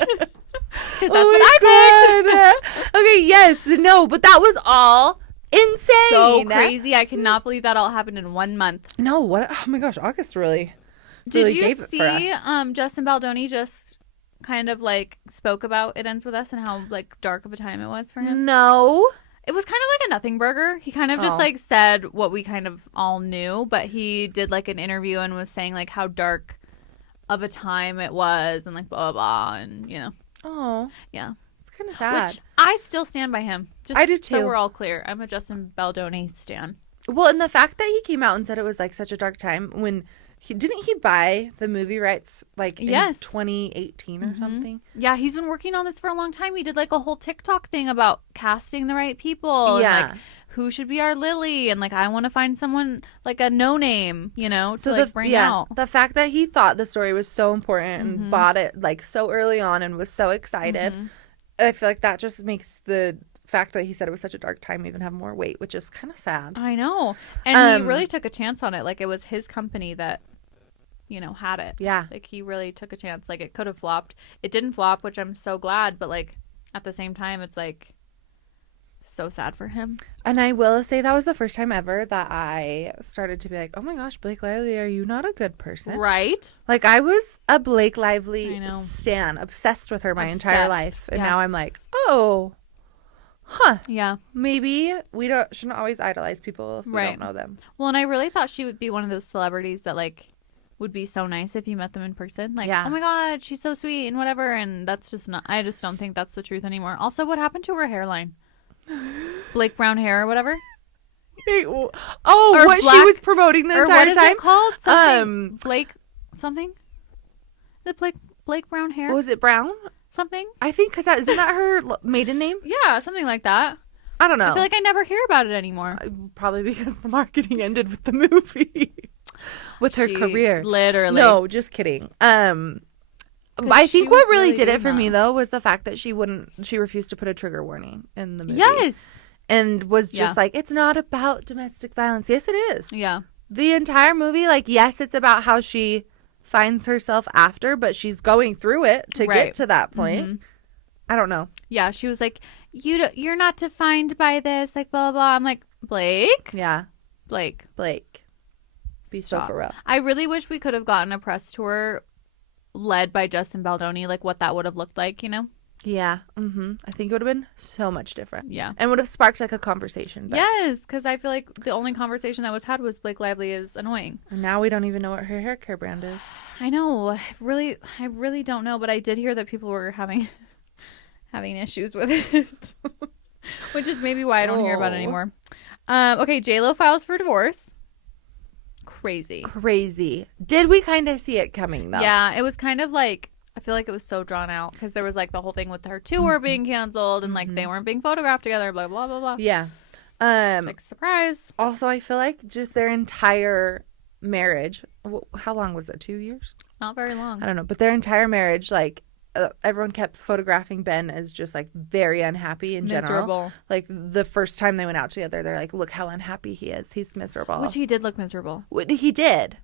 Because that's Oh what my I picked. God. Okay, yes, no, but that was all insane. So crazy. I cannot believe that all happened in 1 month. No, what? Oh my gosh, August really. Did you gave it for see us. Justin Baldoni just kind of like spoke about It Ends With Us and how like dark of a time it was for him? No. It was kind of like a nothing burger. He kind of just like said what we kind of all knew, but he did like an interview and was saying like how dark of a time it was and like blah blah blah, and you know. Oh. Yeah. It's kind of sad. Which I still stand by him. Just I do so too. we're all clear. I'm a Justin Baldoni stan. Well, and the fact that he came out and said it was like such a dark time when didn't he buy the movie rights like in Yes. 2018 or something? Yeah, he's been working on this for a long time. He did like a whole TikTok thing about casting the right people. Yeah. And, like, who should be our Lily? And like, I want to find someone like a no name, you know, to like bring out. The fact that he thought the story was so important and bought it like so early on and was so excited, I feel like that just makes the fact that he said it was such a dark time even have more weight, which is kind of sad. I know. And he really took a chance on it. Like it was his company that, you know, had it. Yeah. Like he really took a chance. Like it could have flopped. It didn't flop, which I'm so glad. But like at the same time, it's like so sad for him. And I will say that was the first time ever that I started to be like, oh my gosh, Blake Lively, are you not a good person? Right? Like I was a Blake Lively I know. stan, obsessed with her my entire Obsessed. life. And Yeah. now I'm like, oh, huh. Yeah. Maybe we shouldn't always idolize people if we Right. don't know them. Well, and I really thought she would be one of those celebrities that like would be so nice if you met them in person. Like, Yeah. oh my God, she's so sweet and whatever. And that's just not, I just don't think that's the truth anymore. Also, what happened to her hairline? Blake brown hair or whatever? Or what she black- was promoting the Or entire what is time? it called? Something. Um, Blake something? The Blake brown hair? Was it Brown? Something? I think because isn't that her maiden name? Yeah, something like that. I don't know. I feel like I never hear about it anymore. Probably because the marketing ended with the movie, with her She career. Literally. No, just kidding. I she think what was really really did it doing for me that. though was the fact that she refused to put a trigger warning in the movie. Yes. And was just Yeah. like, it's not about domestic violence. Yes, it is. Yeah. The entire movie, like, yes, it's about how she finds herself after, but she's going through it to Right. get to that point. I don't know. Yeah, she was like, you're not defined by this, like blah blah blah. I'm like, Blake, Yeah. Blake, Be stop. so for real. I really wish we could have gotten a press tour led by Justin Baldoni, like what that would have looked like, you know? Yeah. I think it would have been so much different. Yeah. And would have sparked like a conversation. But Yes, because I feel like the only conversation that was had was Blake Lively is annoying. And now we don't even know what her hair care brand is. I know. I really don't know, but I did hear that people were having issues with it, which is maybe why I don't hear about it Oh. anymore. Okay, J-Lo files for divorce. Crazy. Crazy. Did we kind of see it coming though? Yeah, it was kind of like I feel like it was so drawn out because there was like the whole thing with her tour being canceled and like they weren't being photographed together, blah blah blah blah. Yeah. Like surprise. Also, I feel like just their entire marriage. How long was it? 2 years? Not very long. I don't know, but their entire marriage, like everyone kept photographing Ben as just like very unhappy in general. Miserable. Like the first time they went out together, they're like, "Look how unhappy he is. He's miserable." Which he did look miserable. He did.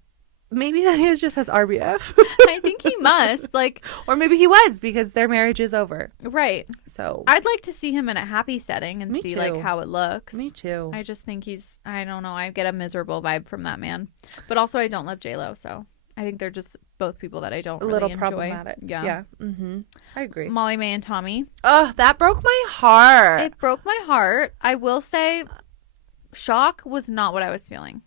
Maybe that he just has RBF. I think he must. Like, or maybe he was because their marriage is over. right. So I'd like to see him in a happy setting and Me see too. like how it looks. me too. I just think I don't know, I get a miserable vibe from that man. But also I don't love J-Lo, so I think they're just both people that I don't A really little enjoy. problematic. Yeah. Yeah. Mm-hmm. I agree. Molly May and Tommy. Oh, that broke my heart. It broke my heart. I will say shock was not what I was feeling.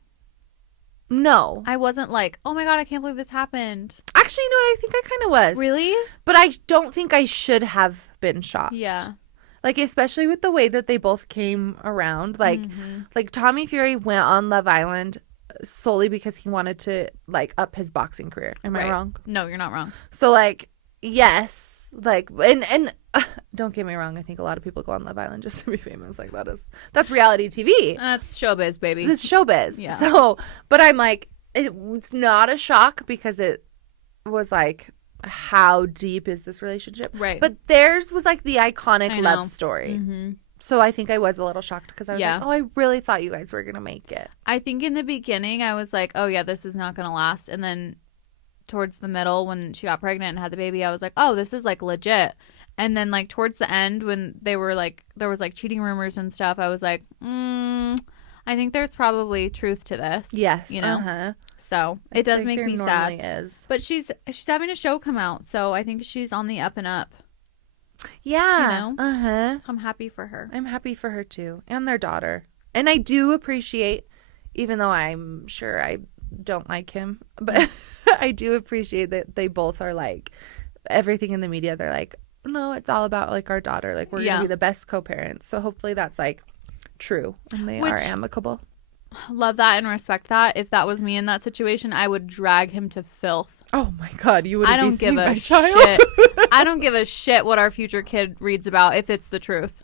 No. I wasn't like, oh my God, I can't believe this happened. Actually, you know what? I think I kind of was. Really? But I don't think I should have been shocked. Yeah. Like, especially with the way that they both came around. Like, like Tommy Fury went on Love Island solely because he wanted to, like, up his boxing career. Am I Right. wrong? No, you're not wrong. So, like, yes. Like, and don't get me wrong. I think a lot of people go on Love Island just to be famous. Like, that's reality TV. That's showbiz, baby. It's showbiz. Yeah. So, but I'm like, it's not a shock because it was like, how deep is this relationship? Right. But theirs was like the iconic I know. love story. Mm-hmm. So I think I was a little shocked because I was Yeah. like, oh, I really thought you guys were going to make it. I think in the beginning I was like, oh yeah, this is not going to last. And then towards the middle when she got pregnant and had the baby, I was like, oh, this is like legit. And then like towards the end when they were like, there was like cheating rumors and stuff, I was like, I think there's probably truth to this. Yes. You know? Uh-huh. So it does make me sad. Is. But she's having a show come out. So I think she's on the up and up. Yeah. You know? Uh-huh. So I'm happy for her. I'm happy for her too. And their daughter. And I do appreciate, even though I'm sure I don't like him, but I do appreciate that they both are like, everything in the media, they're like, no, it's all about like our daughter. Like, we're going to be the best co-parents. So hopefully that's like true and they are amicable. Love that and respect that. If that was me in that situation, I would drag him to filth. Oh my God, you would. I don't give a shit. I don't give a shit what our future kid reads about if it's the truth.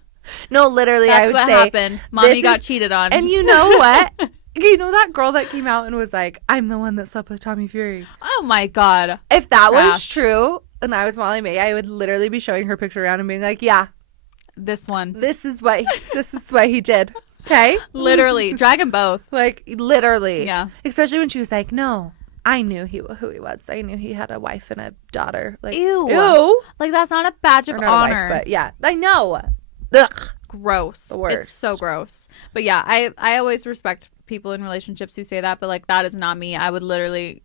No, literally, That's I would what say, happened. Mommy got cheated on. And you know what? You know that girl that came out and was like, I'm the one that slept with Tommy Fury. Oh my God. If that was Trash. true and I was Molly May, I would literally be showing her picture around and being like, yeah, This one. this is what he did. Okay? Literally. Drag them both. Like, literally. Yeah. Especially when she was like, no, I knew who he was. I knew he had a wife and a daughter. Like, Ew. Like, that's not a badge of Or not a honor. wife, but yeah. I know. Ugh. Gross. The worst. It's so gross. But yeah, I always respect people in relationships who say that, but like that is not me. I would literally,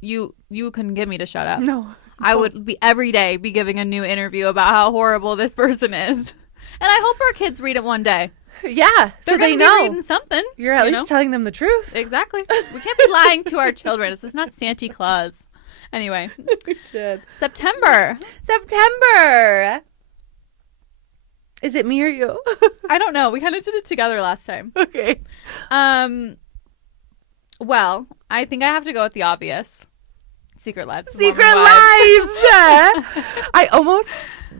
you couldn't get me to shut up. No. I would be every day be giving a new interview about how horrible this person is. And I hope our kids read it one day. Yeah. So They're they gonna be know. reading something. You're at least know? telling them the truth. Exactly. We can't be lying to our children. This is not Santa Claus. Anyway. We did. September. Is it me or you? I don't know. We kind of did it together last time. Okay. Well, I think I have to go with the obvious. Secret Lives. of Secret Mormon Lives. I almost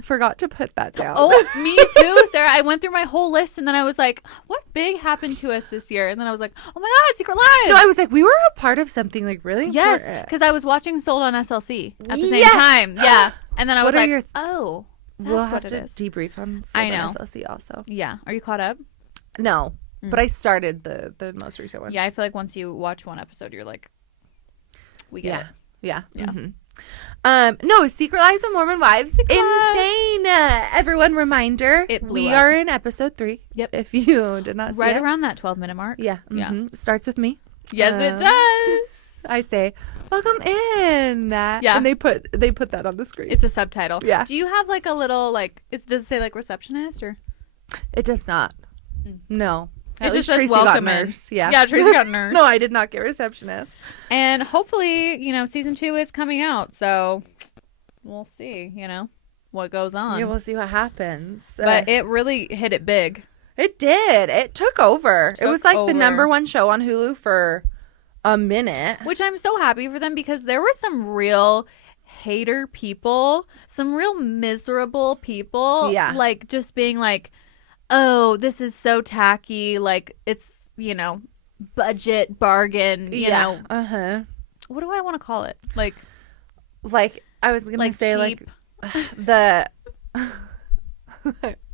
forgot to put that down. Oh, me too, Sarah. I went through my whole list and then I was like, what big happened to us this year? And then I was like, oh my God, Secret Lives. No, I was like, we were a part of something like really yes, important. because I was watching Sold on SLC at the same Yes! time. Yeah. And then I was What are like, your oh, that's we'll what have it to is. debrief on I know. SLC also. Yeah. Are you caught up? No, but I started the most recent one. Yeah, I feel like once you watch one episode, you're like, we get it. Yeah. Yeah. Mhm. No, Secret Lives of Mormon Wives. Secret Insane. Everyone, reminder. It blew we up. are in episode 3. Yep. If you did not see Right it. around that 12-minute mark. Yeah. Yeah. Mhm. Starts with me. Yes, it does. I say, welcome in. Yeah. And they put that on the screen. It's a subtitle. Yeah. Do you have like a little like? Does it say like receptionist or? It does not. No. It At least just says Tracy got welcome in. nurse. Yeah. Yeah, Tracy got nurse. No, I did not get receptionist. And hopefully, season 2 is coming out, so we'll see. What goes on. Yeah, we'll see what happens. But it really hit it big. It did. It took over. It was like over. the number 1 show on Hulu for a minute. Which I'm so happy for them because there were some real hater people, some real miserable people. Yeah. Like, just being like, oh, this is so tacky. Like, it's, budget bargain, you know. Uh-huh. What do I want to call it? Like I was going to say, cheap. the...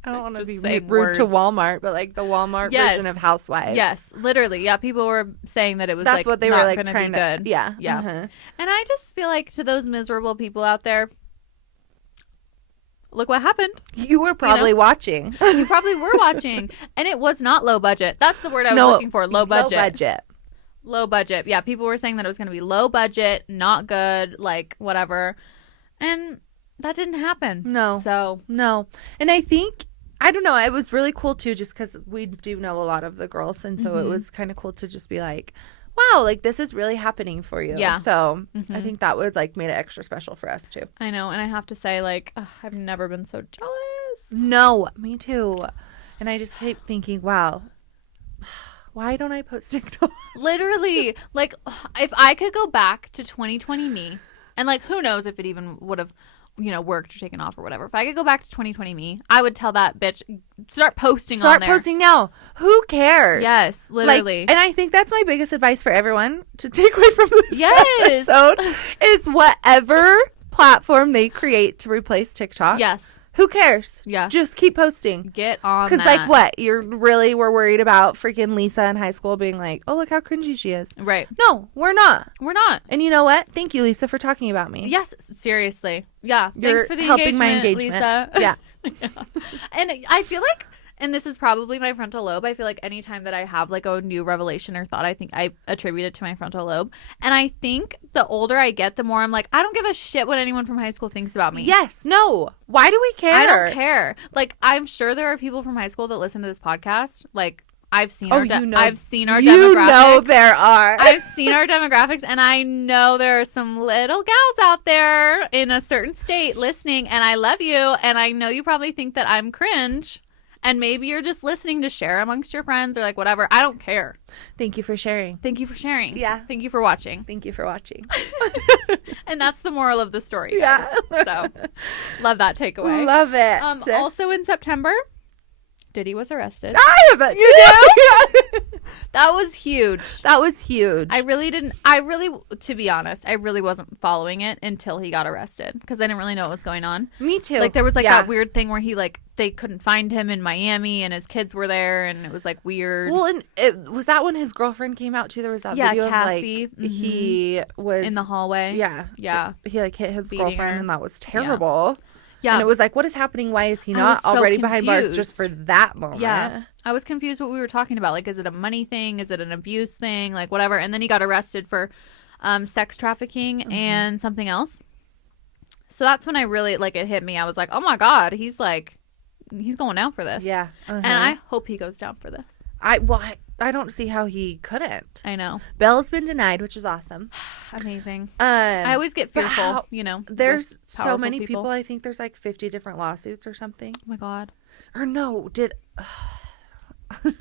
I don't want to Just be say rude to words. Walmart, but like the Walmart Yes. version of Housewives. Yes, literally. Yeah, people were saying that it was That's what they were not like gonna trying be to. good. Yeah. Yeah. Uh-huh. And I just feel like to those miserable people out there, look what happened. You were probably watching. You probably were watching, and it was not low budget. That's the word I was looking for. Low budget. Low budget. Low budget. Yeah, people were saying that it was going to be low budget, not good, like whatever, and that didn't happen. No. So No. And I think, I don't know, it was really cool too, just because we do know a lot of the girls. And so it was kind of cool to just be like, wow, like this is really happening for you. Yeah. So I think that would like made it extra special for us too. I know, and I have to say, like, I've never been so jealous. No, me too. And I just keep thinking, wow, why don't I post TikTok? Literally, like, if I could go back to 2020 me, and like, who knows if it even would have, worked or taken off or whatever. If I could go back to 2020 me, I would tell that bitch, start posting on there. Start posting now. Who cares? Yes, literally. Like, and I think that's my biggest advice for everyone to take away from this Yes. episode is whatever platform they create to replace TikTok. Yes. Who cares? Yeah. Just keep posting. Get on Because, that. like, what? You're really were worried about freaking Lisa in high school being like, oh, look how cringy she is. Right. No, we're not. We're not. And you know what? Thank you, Lisa, for talking about me. Yes, seriously. Yeah. You're Thanks for the helping my engagement, engagement. Lisa. Yeah. Yeah. And I feel like, and this is probably my frontal lobe, I feel like anytime that I have like a new revelation or thought, I think I attribute it to my frontal lobe. And I think the older I get, the more I'm like, I don't give a shit what anyone from high school thinks about me. Yes. No. Why do we care? I don't care. Like, I'm sure there are people from high school that listen to this podcast. Like, I've seen I've seen our demographics. You know there are. I've seen our demographics, and I know there are some little gals out there in a certain state listening, and I love you, and I know you probably think that I'm cringe, and maybe you're just listening to share amongst your friends or like whatever. I don't care. Thank you for sharing. Thank you for sharing. Yeah. Thank you for watching. Thank you for watching. And that's the moral of the story, guys. Yeah. So, love that takeaway. Love it. Also in September, Diddy was arrested. I have that too. That was huge. That was huge. To be honest, I really wasn't following it until he got arrested because I didn't really know what was going on. Me too. Like there was like that weird thing where he like they couldn't find him in Miami and his kids were there and it was like weird. Well, and was that when his girlfriend came out too? There was that video Cassie. of like he was in the hallway. Yeah. He like hit his Beating girlfriend her. and that was terrible. Yeah. And it was like, what is happening? Why is he I not was so already behind bars confused. just for that moment? Yeah. I was confused what we were talking about. Like, is it a money thing? Is it an abuse thing? Like, whatever. And then he got arrested for sex trafficking and something else. So that's when I really, like, it hit me. I was like, oh my God, he's going down for this. Yeah. And I hope he goes down for this. I don't see how he couldn't. I know. Bail's been denied, which is awesome. Amazing. I always get fearful, There's with so powerful many people. I think there's like 50 different lawsuits or something. Oh my God. Or no,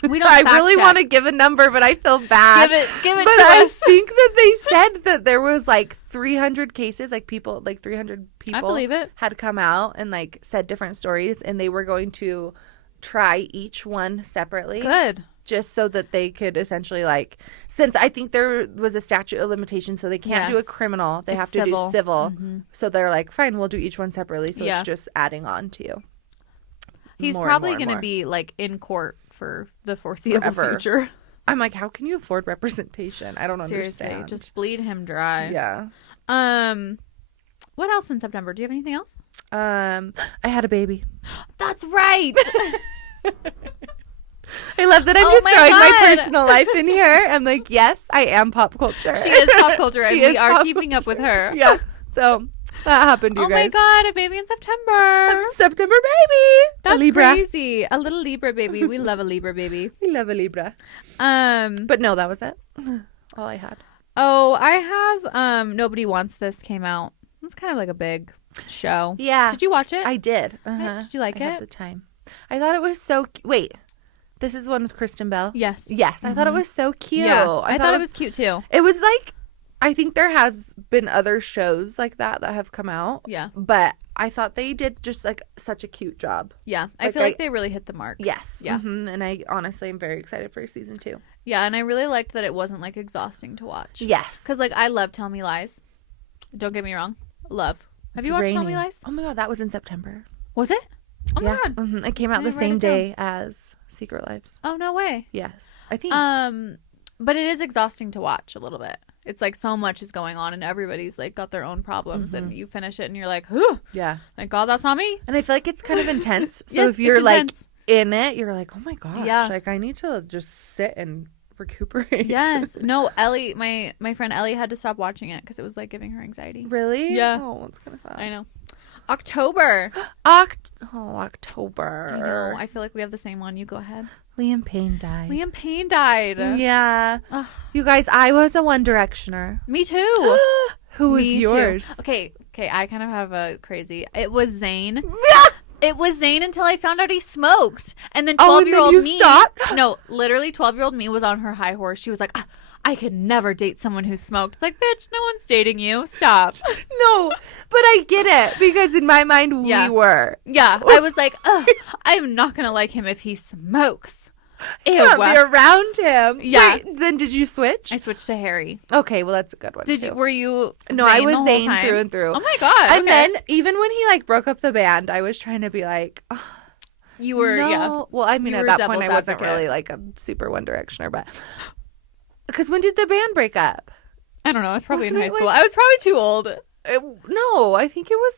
We don't I fact really check. want to give a number, but I feel bad. Give it but to I us. think that they said that there was like 300 cases, like 300 people I believe it. had come out and like said different stories, and they were going to try each one separately. Good. Just so that they could essentially like, since I think there was a statute of limitations, so they can't do a Yes. criminal. They It's have to civil. do civil. Mhm. So they're like, fine, we'll do each one separately. So Yeah. it's just adding on to you. He's More and probably more and going to more. be like in court for the foreseeable Forever. future. I'm like, how can you afford representation? I don't Seriously, understand. just bleed him dry. Yeah. What else in September? Do you have anything else? I had a baby. That's right. I love that I'm Oh just my throwing my God. personal life in here. I'm like, yes, I am pop culture. She is pop culture, and She we is are pop keeping up with her. Yeah. So that happened, you Oh guys. my God, a baby in September. September baby. That's a Libra. crazy. A little Libra baby. We love a Libra baby. We love a Libra. But But no, that was it. All I had. oh, I have Nobody Wants This came out. It's kind of like a big show. Yeah. Did you watch it? I did. Uh-huh. Did you like I it? had the time. I thought it was so wait. This is the one with Kristen Bell? Yes. Yes. I thought it was so cute. Yeah. I thought it was cute too. It was like, I think there has been other shows like that have come out. Yeah. But I thought they did just like such a cute job. Yeah. I feel like they really hit the mark. Yes. Yeah. And I honestly am very excited for season 2. Yeah. And I really liked that it wasn't like exhausting to watch. Yes. Because like I love Tell Me Lies. Don't get me wrong. Love. Have you watched Tell Me Lies? Oh my God, that was in September. Was it? Oh my God. Mm-hmm. It came out the same day as Secret Lives. Oh, no way. Yes. I think. But it is exhausting to watch a little bit. It's like so much is going on and everybody's like got their own problems and you finish it and you're like, whew, yeah. thank God that's not me. And I feel like it's kind of intense. So Yes, if you're it's like intense. in it, you're like, oh my gosh. Yeah. Like I need to just sit and recuperate. Yes. No, Ellie, my friend Ellie had to stop watching it because it was like giving her anxiety. Really? Yeah. Oh, it's kind of sad. I know. October. October. I know. I feel like we have the same one. You go ahead. Liam Payne died. Liam Payne died. Yeah. Ugh. You guys, I was a One Directioner. Me too. Who was Me yours? too. Okay. I kind of have a crazy. It was Zayn. It was Zayn until I found out he smoked. And then 12-year-old me. Stopped? No, literally 12-year-old me was on her high horse. She was like, I could never date someone who smoked. It's like, bitch, no one's dating you. Stop. No, but I get it because in my mind Yeah. we were. Yeah. I was like, I'm not going to like him if he smokes. Ew. Can't be around him. Yeah. Wait, then did you switch? I switched to Harry. Okay, well that's a good one. Did too. you? Were you? No, Zayn I was the whole Zayn time? through and through. Oh my God. And okay. then even when he like broke up the band, I was trying to be like, oh, You were, no. yeah. Well, I mean, You at were that point, I devil's wasn't advocate. really like a super One Directioner, but because when did the band break up? I don't know. I was probably in Wasn't high it school. like- I was probably too old. No, I think it was.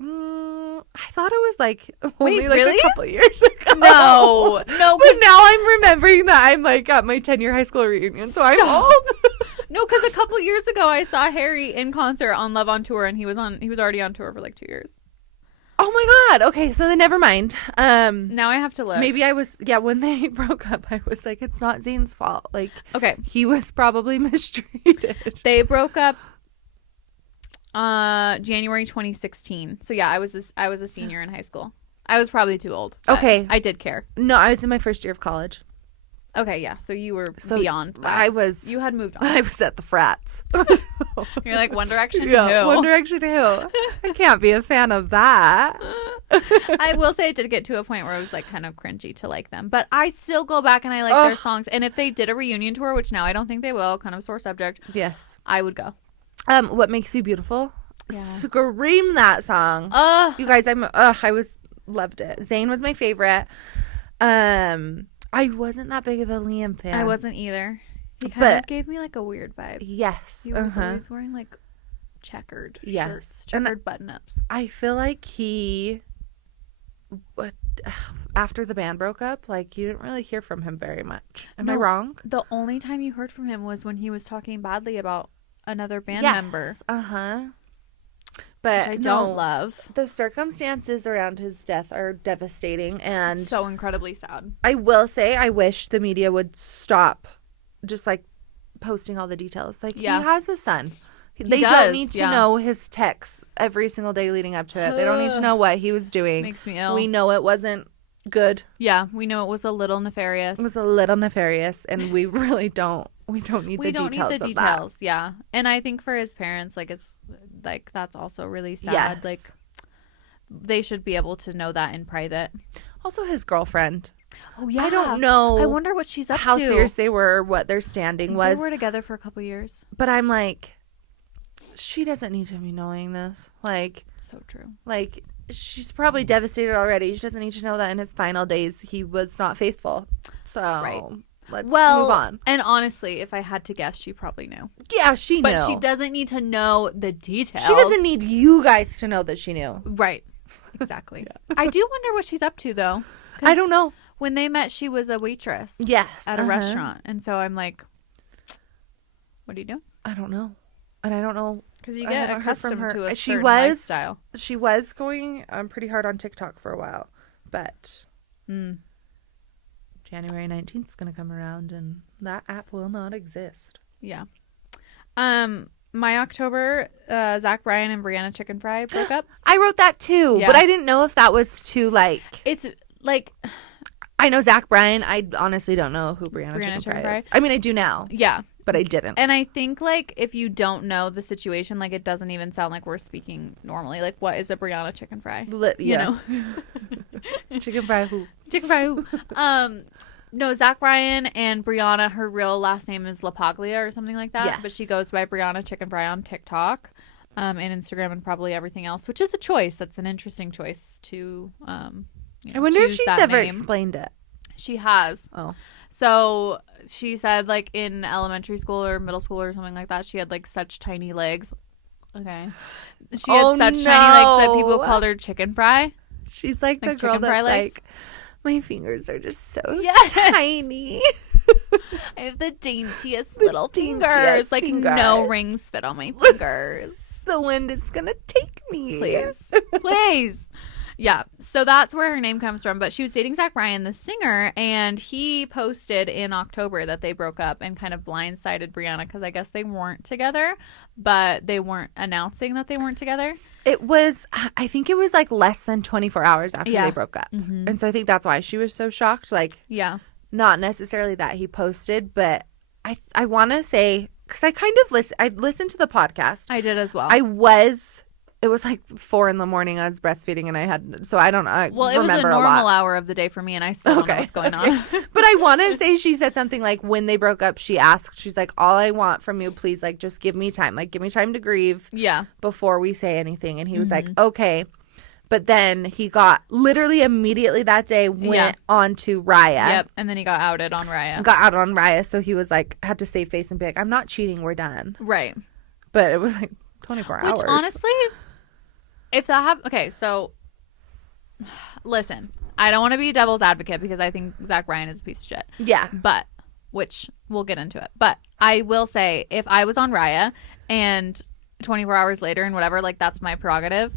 I thought it was like only like really? a couple years ago. No. But now I'm remembering that I'm like at my 10-year high school reunion, so I'm Stop. old. No, because a couple years ago I saw Harry in concert on Love on Tour, and he was already on tour for like 2 years. Oh my God. Okay, so then never mind. Now I have to look. Maybe I was when they broke up, I was like, it's not Zayn's fault. Like, Okay, he was probably mistreated. they broke up January 2016. So yeah, I was a senior in high school. I was probably too old. But Okay. I did care. No, I was in my first year of college. Okay, yeah. So you were So beyond that. I was You had moved on. I was at the frats. You're like One Direction. Yeah, Who? One Direction who? I can't be a fan of that. I will say it did get to a point where it was like kind of cringy to like them, but I still go back and I like their Ugh. songs. And if they did a reunion tour, which now I don't think they will, kind of sore subject, Yes. I would go. What Makes You Beautiful? Yeah. Scream that song. You guys, loved it. Zayn was my favorite. I wasn't that big of a Liam fan. I wasn't either. He kind But- of gave me like a weird vibe. Yes. He was always wearing like checkered Yes. shirts, And checkered button-ups. I feel like after the band broke up, like you didn't really hear from him very much. Am I No. wrong? The only time you heard from him was when he was talking badly about another band Yes. member, But which I don't love. The circumstances around his death are devastating, and So incredibly sad. I will say I wish the media would stop just like posting all the details. Like Yeah. he has a son. They does, don't need to yeah. know his texts every single day leading up to it. They don't need to know what he was doing. Makes me ill. We know it wasn't good. Yeah, we know it was a little nefarious. It was a little nefarious, and we really don't. We don't need We the don't details need the of that. details, yeah. And I think for his parents, like it's like that's also really sad. Yes. Like they should be able to know that in private. Also, his girlfriend. Oh yeah, I don't know. I wonder what she's up how to. serious they were, what their standing was. They were together for a couple years. But I'm like, she doesn't need to be knowing this. So true. Like she's probably devastated already. She doesn't need to know that in his final days he was not faithful. So let's move on. And honestly, if I had to guess, she probably knew. Yeah, she knew. But she doesn't need to know the details. She doesn't need you guys to know that she knew. Right. Exactly. I do wonder what she's up to though. 'Cause I don't know. When they met, she was a waitress. Yes. At a restaurant. And so I'm like, what do you do? I don't know. And I don't know. Because you I get haven't heard from accustomed her. to a She certain was- lifestyle. She was going pretty hard on TikTok for a while. But January 19th is going to come around and that app will not exist. Yeah. My October, Zach Bryan and Brianna Chicken Fry broke up. I wrote that too, Yeah. but I didn't know if that was too like. It's like, I know Zach Bryan. I honestly don't know who Brianna Chicken Fry is. I mean, I do now. yeah. but I didn't. And I think, like, if you don't know the situation, like, it doesn't even sound like we're speaking normally. Like, what is a Brianna chicken fry? You know? Chicken fry who? Chicken fry who? No, Zach Bryan and Brianna, her real last name is LaPaglia or something like that. Yes. But she goes by Brianna Chicken Fry on TikTok and Instagram and probably everything else, which is a choice. That's an interesting choice to I wonder if she's ever explained it. She has. Oh. So she said, like, in elementary school or middle school or something like that, she had, like, such tiny legs. Okay. She had such tiny legs that people called her Chicken Fry. She's like the girl that's like, my fingers are just so tiny. I have the daintiest little fingers. Like, no rings fit on my fingers. The wind is going to take me. Please. Yeah, so that's where her name comes from. But she was dating Zach Bryan, the singer, and he posted in October that they broke up and kind of blindsided Brianna because I guess they weren't together, but they weren't announcing that they weren't together. It was, I think it was like less than 24 hours after they broke up. Mm-hmm. And so I think that's why she was so shocked. Like, not necessarily that he posted, but I want to say, because I kind of I listened to the podcast. I did as well. It was like 4 a.m. I was breastfeeding and I had, so I don't know. Well, it was a normal hour of the day for me and I still don't know what's going on. But I want to say she said something like when they broke up, she asked, she's like, all I want from you, please, like, just give me time. Like, give me time to grieve before we say anything. And he was like, okay. But then he got literally immediately that day went on to Raya. Yep. And then he got outed on Raya. Got out on Raya. So he was like, had to save face and be like, I'm not cheating. We're done. Right. But it was like 24 hours. Which honestly, if that happened, okay, so listen, I don't want to be a devil's advocate because I think Zach Bryan is a piece of shit. Yeah. But, which we'll get into it. But I will say, if I was on Raya and 24 hours later and whatever, like, that's my prerogative,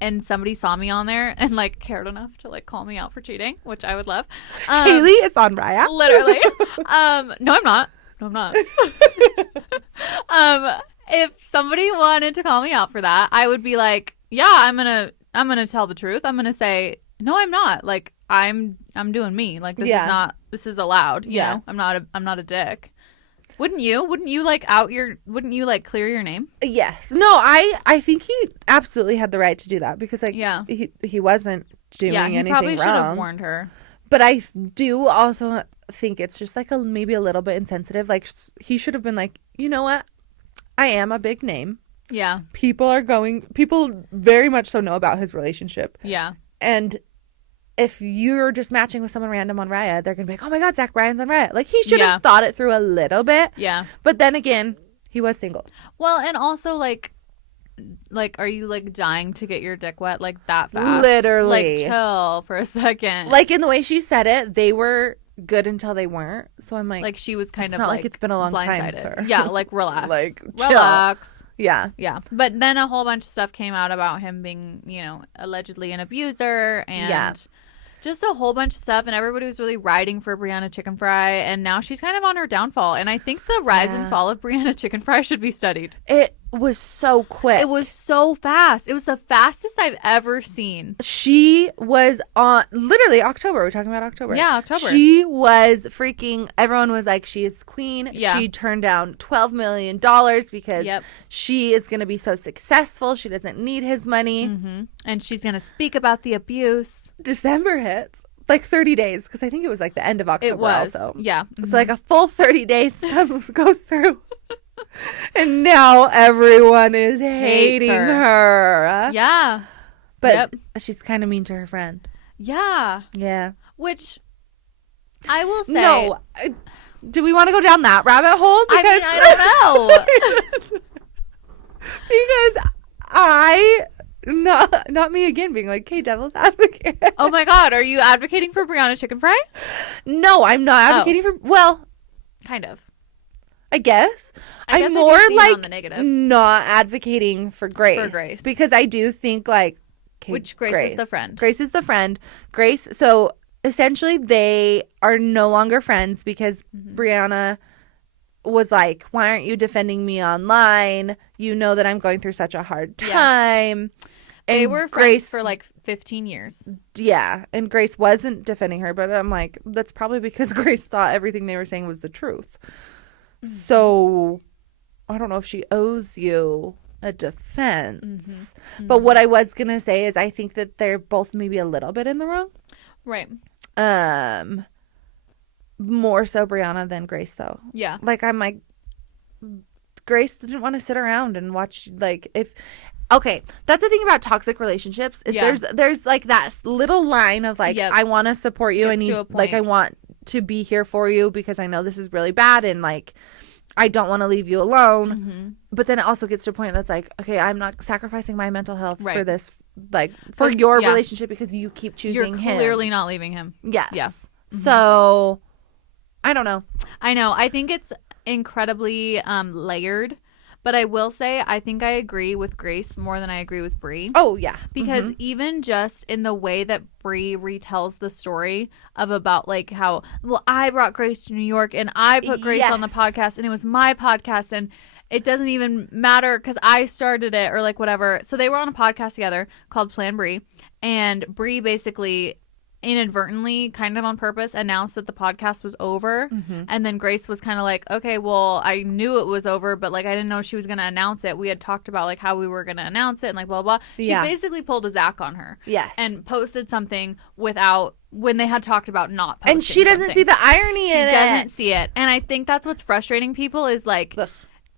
and somebody saw me on there and, like, cared enough to, like, call me out for cheating, which I would love. Haley is on Raya. Literally. No, I'm not. No, I'm not. If somebody wanted to call me out for that, I would be like, yeah, I'm gonna tell the truth. I'm gonna say, no, I'm not. Like, I'm doing me. Like, this is allowed. You know, I'm not a dick. Wouldn't you? Wouldn't you like clear your name? Yes. No, I think he absolutely had the right to do that because, like, he wasn't doing anything wrong. Yeah, he probably should have warned her. But I do also think it's just like maybe a little bit insensitive. Like, he should have been like, you know what? I am a big name. Yeah. People very much so know about his relationship. Yeah. And if you're just matching with someone random on Raya, they're going to be like, oh my God, Zach Bryan's on Raya. Like, he should have thought it through a little bit. Yeah. But then again, he was single. Well, and also, like, are you, like, dying to get your dick wet, like, that fast? Literally. Like, chill for a second. Like, in the way she said it, they were good until they weren't. So I'm like, she was kind of not like it's been a long time, blindsided. sir. Yeah, like, relax. Like, relax. Chill. Yeah. Yeah. But then a whole bunch of stuff came out about him being, allegedly an abuser and just a whole bunch of stuff. And everybody was really riding for Brianna Chicken Fry. And now she's kind of on her downfall. And I think the rise and fall of Brianna Chicken Fry should be studied. It was so quick. It was so fast. It was the fastest I've ever seen. She was on literally October. We're talking about October. Yeah, October. She was freaking. Everyone was like, she is queen. Yeah. She turned down $12 million because she is going to be so successful. She doesn't need his money. Mm-hmm. And she's going to speak about the abuse. December hits. Like 30 days, because I think it was like the end of October. It was. Also. Yeah. Mm-hmm. So like a full 30 days goes through. And now everyone is hating her. Yeah. But she's kind of mean to her friend. Yeah. Yeah. Which I will say. No. Do we want to go down that rabbit hole? Because, I don't know. Because not me again being like, okay, devil's advocate. Oh my God. Are you advocating for Brianna Chicken Fry? No, I'm not advocating for, well. Kind of. I guess. I'm more like not advocating for Grace. Because I do think like. Which Grace is the friend. Grace is the friend. Grace. So essentially they are no longer friends because Brianna was like, why aren't you defending me online? You know that I'm going through such a hard time. Yeah. They were friends for like 15 years. Yeah. And Grace wasn't defending her. But I'm like, that's probably because Grace thought everything they were saying was the truth. So I don't know if she owes you a defense. But Mm-hmm. what I was going to say is I think that they're both maybe a little bit in the wrong. Right. More so Brianna than Grace, though. Yeah. Like, I'm like, Grace didn't want to sit around and watch, like, if... Okay, that's the thing about toxic relationships is there's like that little line of like, I want to support you and you, like, I want to be here for you because I know this is really bad and like I don't want to leave you alone. But then it also gets to a point that's like, okay, I'm not sacrificing my mental health for this, like, for your relationship because you keep choosing him. You're clearly not leaving him. Yes. Yeah. So I don't know. I know. I think it's incredibly layered. But I will say, I think I agree with Grace more than I agree with Bree. Oh, yeah. Because even just in the way that Bree retells the story of about, like, how, well, I brought Grace to New York and I put Grace on the podcast and it was my podcast and it doesn't even matter because I started it or, like, whatever. So they were on a podcast together called Plan Bree. And Bree basically inadvertently, kind of on purpose, announced that the podcast was over. And then Grace was kind of like, okay, well, I knew it was over, but like I didn't know she was going to announce it. We had talked about like how we were going to announce it and like blah blah. She basically pulled a Zach on her. Yes. And posted something without, when they had talked about not posting. And she doesn't something. see the irony in it. She doesn't see it. And I think that's what's frustrating people is like,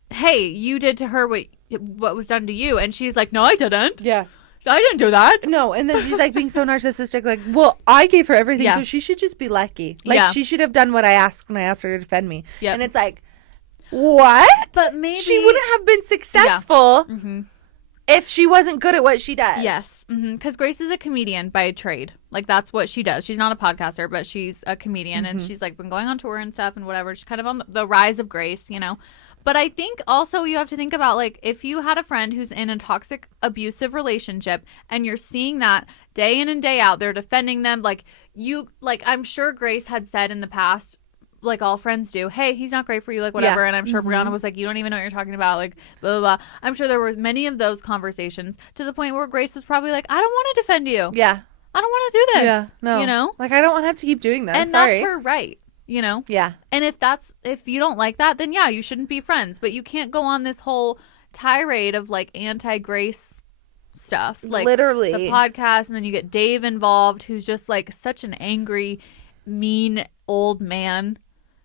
hey, you did to her what was done to you. And she's like, no, I didn't. Yeah. I didn't do that. No, and then she's like being so narcissistic, like, well, I gave her everything, so she should just be lucky. Like, she should have done what I asked when I asked her to defend me. Yep. And it's like, what? But maybe she wouldn't have been successful if she wasn't good at what she does. Yes. Because Grace is a comedian by trade. Like, that's what she does. She's not a podcaster, but she's a comedian, and she's, like, been going on tour and stuff and whatever. She's kind of on the rise of Grace, you know. But I think also you have to think about, like, if you had a friend who's in a toxic, abusive relationship and you're seeing that day in and day out, they're defending them. Like, I'm sure Grace had said in the past, like all friends do, hey, he's not great for you, like, whatever. And I'm sure Brianna was like, you don't even know what you're talking about, like, blah, blah, blah. I'm sure there were many of those conversations to the point where Grace was probably like, I don't want to defend you. Yeah. I don't want to do this. Yeah. No. You know? Like, I don't want to have to keep doing that. And that's her right. You know? Yeah. And if you don't like that, then yeah, you shouldn't be friends. But you can't go on this whole tirade of like anti-Grace stuff. Like literally. The podcast, and then you get Dave involved, who's just like such an angry, mean old man,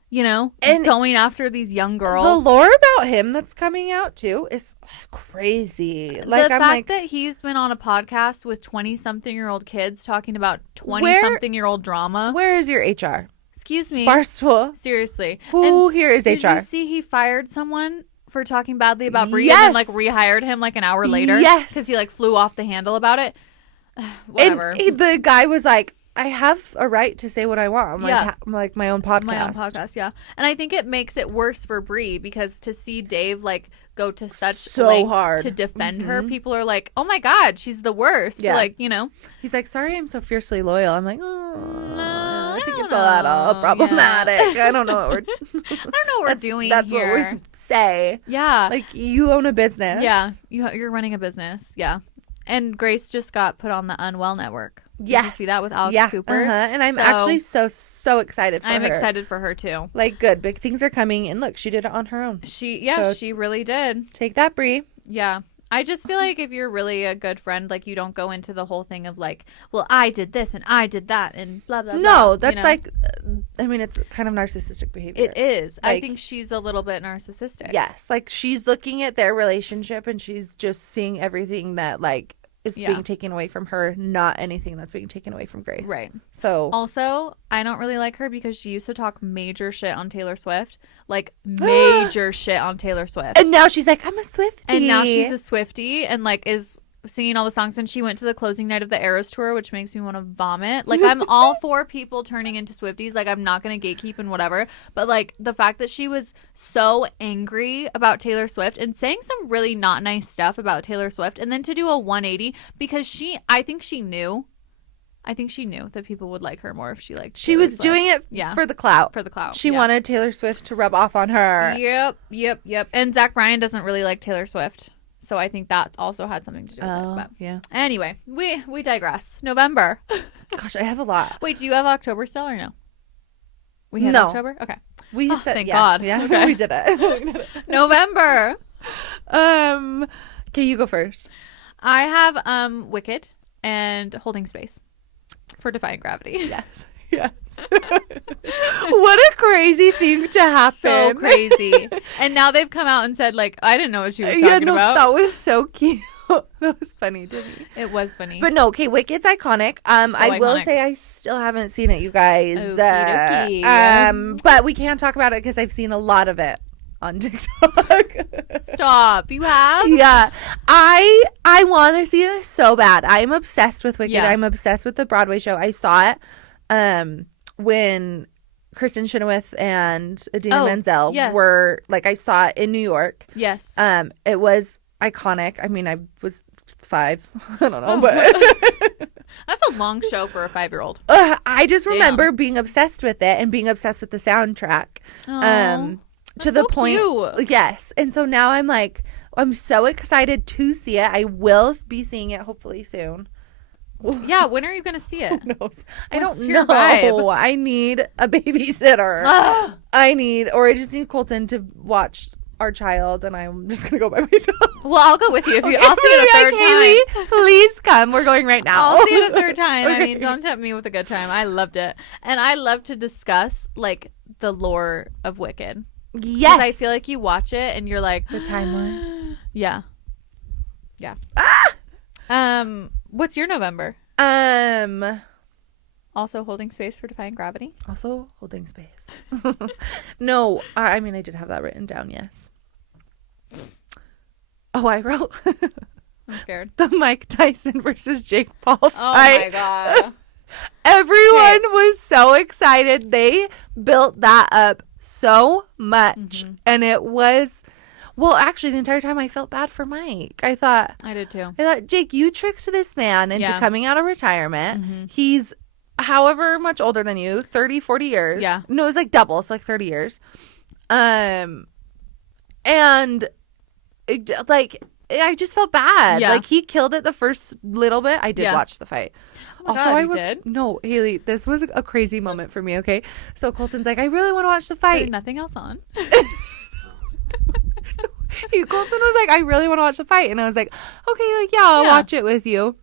you know? And going after these young girls. The lore about him that's coming out too is crazy. Like, the fact that he's been on a podcast with 20-something-year-old kids talking about 20-something-year-old drama. Where is your HR? Excuse me. Barstool. Seriously. Who here is HR? Did you see he fired someone for talking badly about Bree and then like rehired him like an hour later? Yes. Because he like flew off the handle about it. Whatever. And the guy was like, I have a right to say what I want. I'm like my own podcast. My own podcast, yeah. And I think it makes it worse for Bree because to see Dave like go to such lengths hard to defend her, people are like, oh my God, she's the worst. Yeah. Like, you know. He's like, sorry I'm so fiercely loyal. I'm like, oh, no, I think it's all problematic. Yeah. I don't know what we're doing that's here. What we say. Yeah. Like, you own a business. Yeah. You're running a business. Yeah. And Grace just got put on the Unwell Network. Did you see that with Alex Cooper? And I'm actually so excited for her. I'm excited for her too. Like, good. Big things are coming. And look, she did it on her own. She really did. Take that, Bree. Yeah. I just feel like if you're really a good friend, like, you don't go into the whole thing of like, well, I did this and I did that and blah, blah, blah. No, that's like, I mean, it's kind of narcissistic behavior. It is. Like, I think she's a little bit narcissistic. Yes. Like, she's looking at their relationship and she's just seeing everything that, like, is being taken away from her, not anything that's being taken away from Grace. Right. So also, I don't really like her because she used to talk major shit on Taylor Swift. Like, major shit on Taylor Swift. And now she's like, I'm a Swiftie. And now she's a Swiftie and like is singing all the songs, and she went to the closing night of the Eras tour, which makes me want to vomit. Like, I'm all for people turning into Swifties. Like, I'm not going to gatekeep and whatever. But, like, the fact that she was so angry about Taylor Swift and saying some really not nice stuff about Taylor Swift, and then to do a 180 because I think she knew that people would like her more if she liked She Taylor was Swift. doing it for the clout. For the clout. She wanted Taylor Swift to rub off on her. Yep. And Zach Bryan doesn't really like Taylor Swift. So I think that's also had something to do with it. But yeah. Anyway, we digress. November. Gosh, I have a lot. Wait, do you have October still or no? We had No. October? Okay. We Oh, said, thank yeah, God. Yeah, Okay. we did it. November. Okay, you go first. I have Wicked and Holding Space for Defying Gravity. Yes. Yes. What a crazy thing to happen. So crazy. And now they've come out and said, like, I didn't know what she was Yeah, talking no, about. that was so cute. That was funny to me. It was funny. But no, okay, Wicked's iconic. I will iconic. say I still haven't seen it, you guys. Okie dokie. But we can't talk about it because I've seen a lot of it on TikTok. Stop. You have? Yeah. I want to see it so bad. I'm obsessed with Wicked. Yeah. I'm obsessed with the Broadway show. I saw it when Kristen Chenoweth and Idina Menzel yes. were, like, I saw it in New York. Yes. It was iconic. I mean, I was 5. I don't know, Oh, but That's a long show for a 5-year-old. I just remember being obsessed with it and being obsessed with the soundtrack. To the so point, cute. yes. And so now I'm like, I'm so excited to see it. I will be seeing it hopefully soon. Yeah, when are you going to see it? Who knows? I What's don't your know. vibe? I need a babysitter. I just need Colton to watch our child, and I'm just gonna go by myself. Well, I'll go with you. If you, Okay, I'll see it a third Haley, time. please come. We're going right now. I'll see it a third time. I Okay. mean, don't tempt me with a good time. I loved it. And I love to discuss, like, the lore of Wicked. Yes. 'Cause I feel like you watch it and you're like... The timeline. Yeah. Yeah. What's your November? Also holding space for Defying Gravity? Also holding space. No, I mean, I did have that written down, yes. Oh, I wrote I'm scared. the Mike Tyson versus Jake Paul fight. Oh my god. Everyone was so excited. They built that up so much. And it was, well, actually, the entire time I felt bad for Mike. I thought, Jake, you tricked this man into coming out of retirement. He's however much older than you, 30, 40 years. Yeah. No, it was like double, so like 30 years. And like, I just felt bad. Yeah. Like, he killed it the first little bit. I did watch the fight. Oh my God, you did? No, Haley, this was a crazy moment for me, okay? So Colton's like, I really want to watch the fight. There's nothing else on. Colton was like, I really want to watch the fight. And I was like, okay, like, yeah, I'll watch it with you.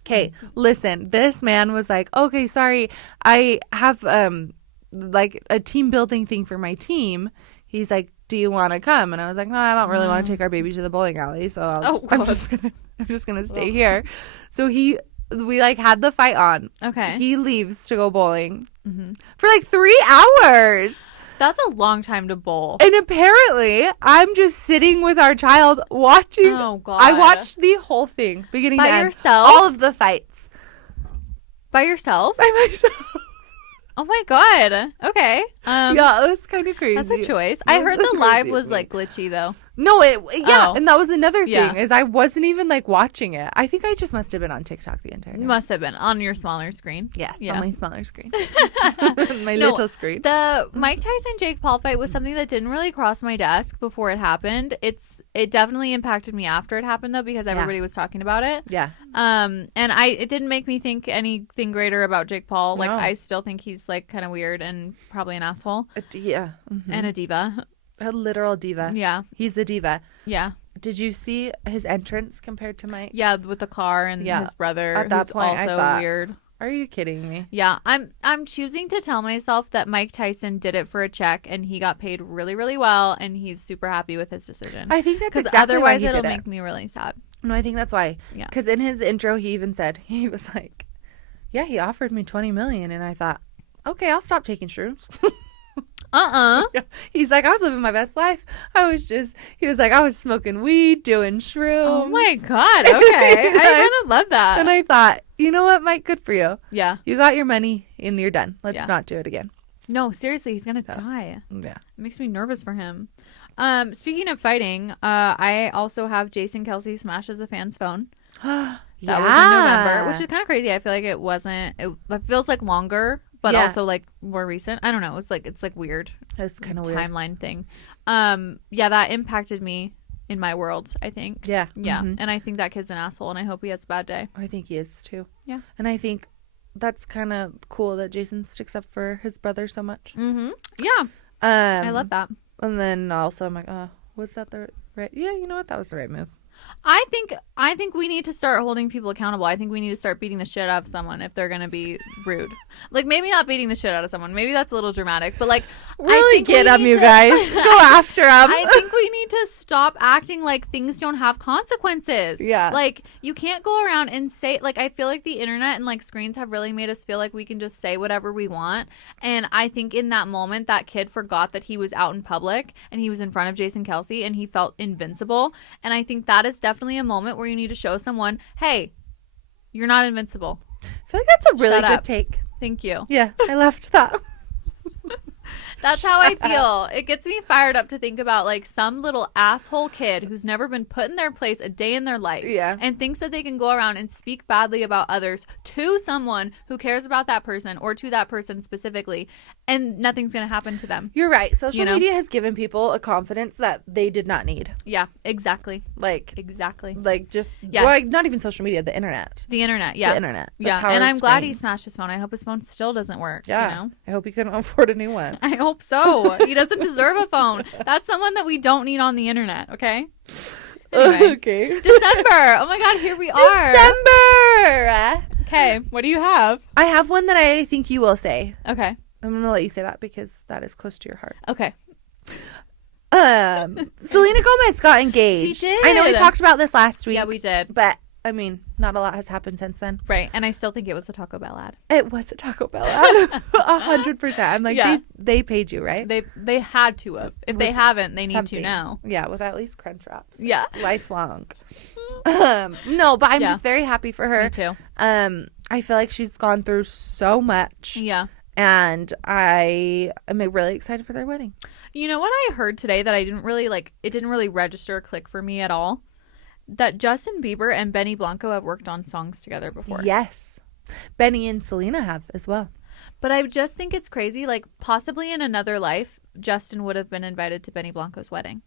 Okay, listen, this man was like, okay, sorry, I have like a team building thing for my team. He's like, do you want to come? And I was like, no, I don't really want to take our baby to the bowling alley, so I'm just gonna stay here. So we like had the fight on. Okay. He leaves to go bowling for like 3 hours. That's a long time to bowl. And apparently, I'm just sitting with our child watching. Oh, God. I watched the whole thing, beginning By to end. yourself? All of the fights. By yourself? By myself. Oh my god. Okay. Yeah, it was kind of crazy. That's a choice. It I heard was the crazy live of was me. like glitchy though. No, and that was another thing Yeah. is I wasn't even like watching it. I think I just must have been on TikTok the entire You time. must have been on your smaller screen. Yes, Yeah. on my smaller screen. My No, little screen. The Mike Tyson Jake Paul fight was something that didn't really cross my desk before it happened. It definitely impacted me after it happened though because everybody was talking about it. Yeah. And it didn't make me think anything greater about Jake Paul. Like No. I still think he's like kind of weird and probably an asshole Yeah. and a diva. A literal diva. Yeah. He's a diva. Yeah. Did you see his entrance compared to Mike? Yeah, with the car and his brother At that who's point, I also thought, weird. Are you kidding me? Yeah, I'm choosing to tell myself that Mike Tyson did it for a check and he got paid really, really well and he's super happy with his decision. I think that's because exactly otherwise why he it'll did it. make me really sad. No, I think that's why. Yeah. Because in his intro, he even said, he was like, yeah, he offered me $20 million. And I thought, okay, I'll stop taking shrooms. Yeah. He's like, I was living my best life. He was like, I was smoking weed, doing shrooms. Oh my god! Okay, I kind of love that. And I thought, you know what, Mike, good for you. Yeah. You got your money and you're done. Let's not do it again. No, seriously, he's gonna die. Yeah. It makes me nervous for him. Speaking of fighting, I also have Jason Kelsey smashes a fan's phone. That was in November, which is kind of crazy. I feel like it wasn't. It feels like longer, but also like more recent. I don't know. It's like weird. It's kind of weird. Timeline thing. Yeah, that impacted me in my world, I think. Yeah. Yeah. And I think that kid's an asshole and I hope he has a bad day. I think he is too. Yeah. And I think that's kind of cool that Jason sticks up for his brother so much. Mm-hmm. Yeah. I love that. And then also I'm like, was that the right? Yeah, you know what? That was the right move. I think we need to start holding people accountable. I think we need to start beating the shit out of someone if they're gonna be rude. Like, maybe not beating the shit out of someone. Maybe that's a little dramatic. But like, really get them, you guys. Go after them. I think we need to stop acting like things don't have consequences. Yeah. Like, you can't go around and say, like, I feel like the internet and like screens have really made us feel like we can just say whatever we want. And I think in that moment, that kid forgot that he was out in public and he was in front of Jason Kelsey and he felt invincible. And I think that is definitely a moment where you need to show someone, hey, you're not invincible. I feel like that's a really Shut good up. take. Thank you. Yeah, I left that. That's how I feel. It gets me fired up to think about like some little asshole kid who's never been put in their place a day in their life. Yeah. And thinks that they can go around and speak badly about others to someone who cares about that person or to that person specifically, and nothing's going to happen to them. You're right. Social media has given people a confidence that they did not need. Yeah, exactly. Exactly. Just, not even social media, the internet. The internet, yeah. The internet. Yeah, and I'm glad he smashed his phone. I hope his phone still doesn't work. Yeah. You know? I hope he couldn't afford a new one. I hope so. He doesn't deserve a phone. That's someone that we don't need on the internet, okay? Anyway. Okay. December. Oh my God, here we are. December. Okay, what do you have? I have one that I think you will say. Okay. I'm going to let you say that because that is close to your heart. Okay. Selena Gomez got engaged. She did. I know we talked about this last week. Yeah, we did. But, I mean, not a lot has happened since then. Right, and I still think it was a Taco Bell ad. It was a Taco Bell ad. 100%. I'm like, Yeah. they paid you, right? They had to have. If they haven't, they need Something. to now. Yeah, with at least Crunch Wraps. Yeah. Lifelong. No, but I'm just very happy for her. Me too. I feel like she's gone through so much. Yeah. And I am really excited for their wedding. You know what I heard today that I didn't really like, it didn't really register or click for me at all? That Justin Bieber and Benny Blanco have worked on songs together before. Yes. Benny and Selena have as well. But I just think it's crazy. Like, possibly in another life, Justin would have been invited to Benny Blanco's wedding.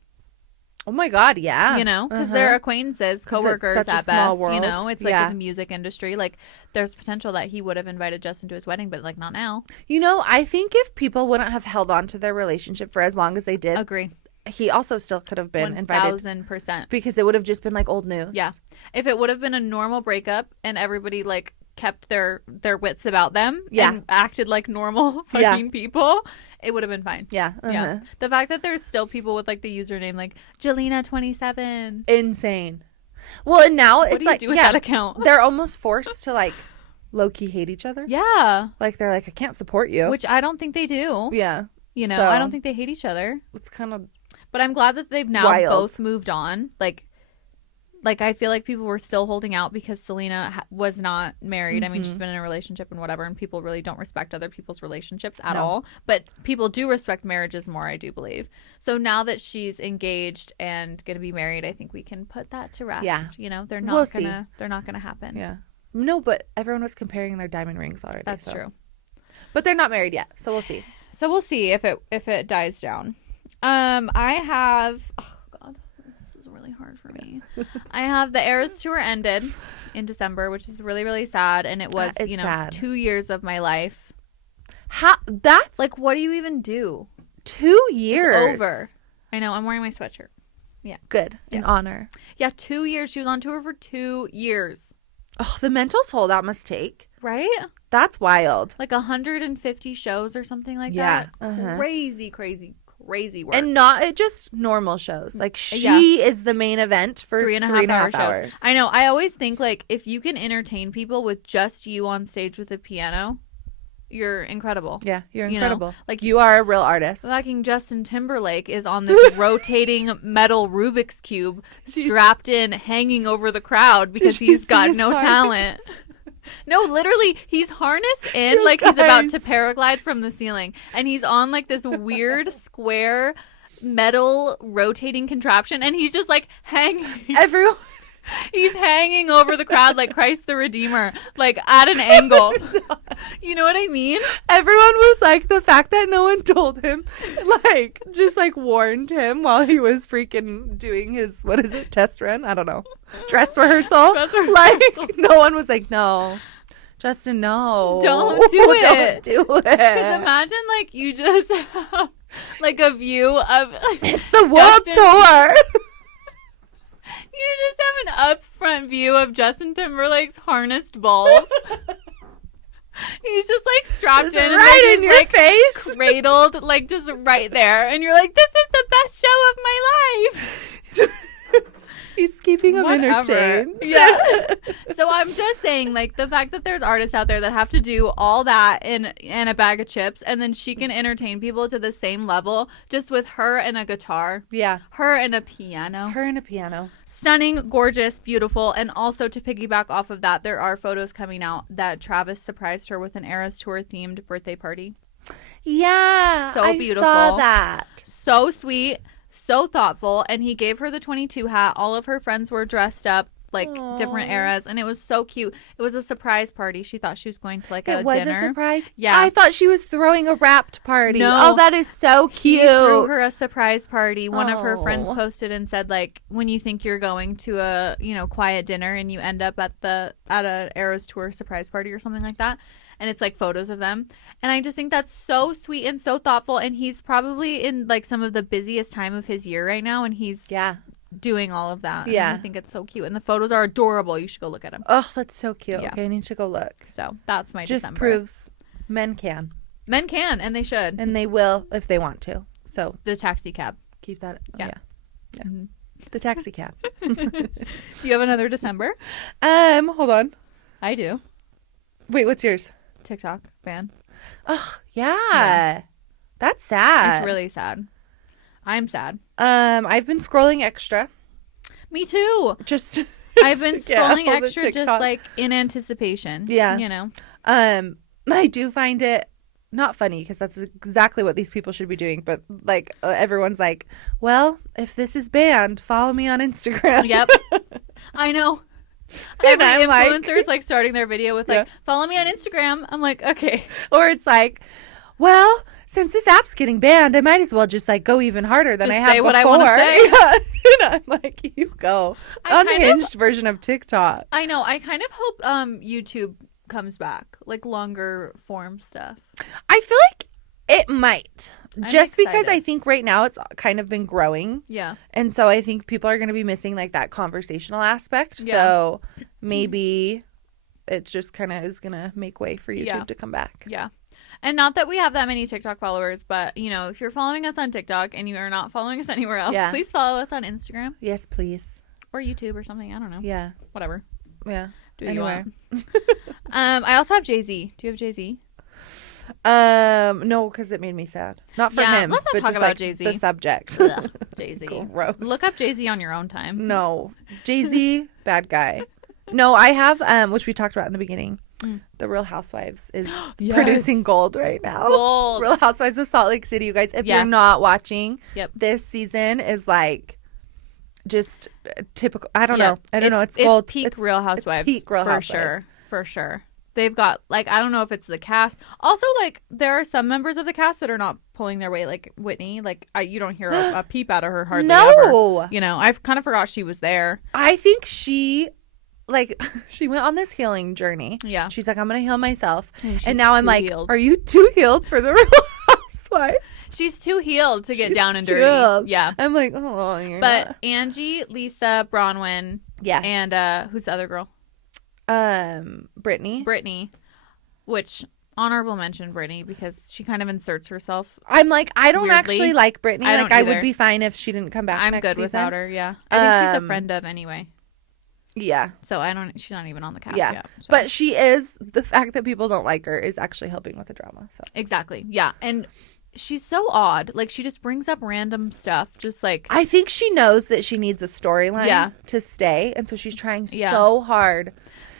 Oh my God, yeah. You know, because they're acquaintances, coworkers such a at small best. world. You know, it's like Yeah. in the music industry. Like, there's potential that he would have invited Justin to his wedding, but like not now. You know, I think if people wouldn't have held on to their relationship for as long as they did, Agree. he also still could have been invited 1,000%. because it would have just been like old news. Yeah. If it would have been a normal breakup and everybody like kept their wits about them and acted like normal fucking people, it would have been fine. Yeah. Yeah. The fact that there's still people with like the username like Jelena27. Insane. Well, and now What it's do you like, do with that account? they're almost forced to like low-key hate each other. Yeah. Like they're like, I can't support you. Which I don't think they do. Yeah. You know, So- I don't think they hate each other. It's kind of But I'm glad that they've now Wild. both moved on. Like I feel like people were still holding out because Selena was not married. I mean, she's been in a relationship and whatever, and people really don't respect other people's relationships at all. But people do respect marriages more, I do believe. So now that she's engaged and going to be married, I think we can put that to rest. Yeah. You know, they're We'll not gonna happen. Yeah. No, but everyone was comparing their diamond rings already. That's true. But they're not married yet, so we'll see. So we'll see if it dies down. I have this is really hard for me. I have the Eras tour ended in December, which is really, really sad. And it was, sad. 2 years of my life. That's Like, what do you even do? 2 years. It's over. I know. I'm wearing my sweatshirt. Yeah. Good. In honor. Yeah, 2 years. She was on tour for 2 years. Oh, the mental toll that must take. Right? That's wild. Like 150 shows or something like Yeah. that. Crazy, crazy, crazy work. And not just normal shows. Like she is the main event for 3.5 hours. I know. I always think like if you can entertain people with just you on stage with a piano, you're incredible. Yeah, you're You know? incredible. Like you are a real artist. Fucking Justin Timberlake is on this rotating metal Rubik's Cube strapped in, hanging over the crowd because he's got no talent. No, literally, he's harnessed in like he's about to paraglide from the ceiling. And he's on like this weird square metal rotating contraption. And he's just like hanging. Everyone. He's hanging over the crowd like Christ the Redeemer, like at an angle. You know what I mean? Everyone was like, the fact that no one told him, like, just like warned him while he was freaking doing his, what is it, test run? I don't know. Dress rehearsal. Dress rehearsal. Like, no one was like, no, Justin, no. Don't do it. Don't do it. Because imagine, like, you just have, like, a view of... It's the world tour. You just have an upfront view of Justin Timberlake's harnessed balls. He's just, like, strapped in. Right and, in your face. Cradled, like, just right there. And you're like, this is the best show of my life. He's keeping him Whatever. entertained. Yeah. So I'm just saying, like, the fact that there's artists out there that have to do all that in a bag of chips, and then she can entertain people to the same level just with her and a guitar. Yeah. Her and a piano. Her and a piano. Stunning, gorgeous, beautiful. And also to piggyback off of that, there are photos coming out that Travis surprised her with an Eras Tour themed birthday party. Yeah. So beautiful. I saw that. So sweet. So thoughtful. And he gave her the 22 hat. All of her friends were dressed up like different eras, and it was so cute. It was a surprise party. She thought she was going to like a dinner. It was a surprise? Yeah. I thought she was throwing a wrapped party. No. Oh, that is so cute. He threw her a surprise party. One of her Oh. friends posted and said, like, when you think you're going to a, you know, quiet dinner and you end up at a Eras Tour surprise party or something like that. And it's like photos of them. And I just think that's so sweet and so thoughtful. And he's probably in like some of the busiest time of his year right now. And he's doing all of that. Yeah. And I think it's so cute. And the photos are adorable. You should go look at them. Oh, that's so cute. Yeah. Okay, I need to go look. So that's my Just December. proves men can. Men can, and they should. And they will if they want to. So The taxi cab. keep that. Yeah. Yeah. Mm-hmm. The taxi cab. Do you have another December? Hold on. I do. Wait, what's yours? TikTok ban. Oh, yeah. That's sad. It's really sad. I'm sad. I've been scrolling extra. Me too. Just I've been to get scrolling all the extra just TikTok. like in anticipation. Yeah. You know. I do find it not funny because that's exactly what these people should be doing. But like everyone's like, well, if this is banned, follow me on Instagram. Yep. I know. And Every I'm like- influencer is like starting their video with like, follow me on Instagram. I'm like, okay. Or it's like, well, since this app's getting banned, I might as well just like go even harder than Just I have say before. what I wanna say. And I'm like, you go. I kind of- Unhinged version of TikTok. I know. I kind of hope YouTube comes back, like longer form stuff. I feel like it might. I'm Just because excited. I think right now it's kind of been growing. Yeah. And so I think people are going to be missing like that conversational aspect. Yeah. So maybe it just kind of is going to make way for YouTube Yeah. to come back. Yeah. And not that we have that many TikTok followers, but, you know, if you're following us on TikTok and you are not following us anywhere else, Yeah. please follow us on Instagram Yes, please. or YouTube or something. I don't know. Yeah. Whatever. Yeah. Do what Anywhere. you want. I also have Jay-Z. Do you have Jay-Z? No, because it made me sad. Not for Yeah, him. let's not but talk just, about like, Jay-Z. The subject. Ugh, Jay-Z. Gross. Look up Jay-Z on your own time. No. Jay-Z, bad guy. No, I have, which we talked about in the beginning. The Real Housewives is Yes. producing gold right now. Gold. Real Housewives of Salt Lake City, you guys. If Yeah. you're not watching, Yep. this season is like just typical. I don't know. It's It's gold. peak It's- Real it's Housewives. peak Real for Housewives. sure. For sure. They've got, like, I don't know if it's the cast. Also, like, there are some members of the cast that are not pulling their weight, like Whitney. Like, you don't hear a peep out of her hardly No. ever. You know, I kind of forgot she was there. I think she went on this healing journey. Yeah. She's like, I'm gonna heal myself. she's And now I'm too like, healed. are you too healed for the Real Housewives? She's too healed to get She's down and too dirty. healed. Yeah. I'm like, oh, you're But not. Angie, Lisa, Bronwyn, Yes. and who's the other girl? Brittany. Brittany, which honorable mention Brittany because she kind of inserts herself. I'm like, I don't Weirdly. actually like Brittany. I Like, don't I either. would be fine if she didn't come back. I'm next good season. without her. Yeah, I think she's a Um, friend of anyway. Yeah. So she's not even on the cast Yeah. yet. So. But she is, the fact that people don't like her is actually helping with the drama. So Exactly. Yeah. And she's so odd. Like, she just brings up random stuff. Just like, I think she knows that she needs a storyline Yeah. to stay. And so she's trying Yeah. so hard.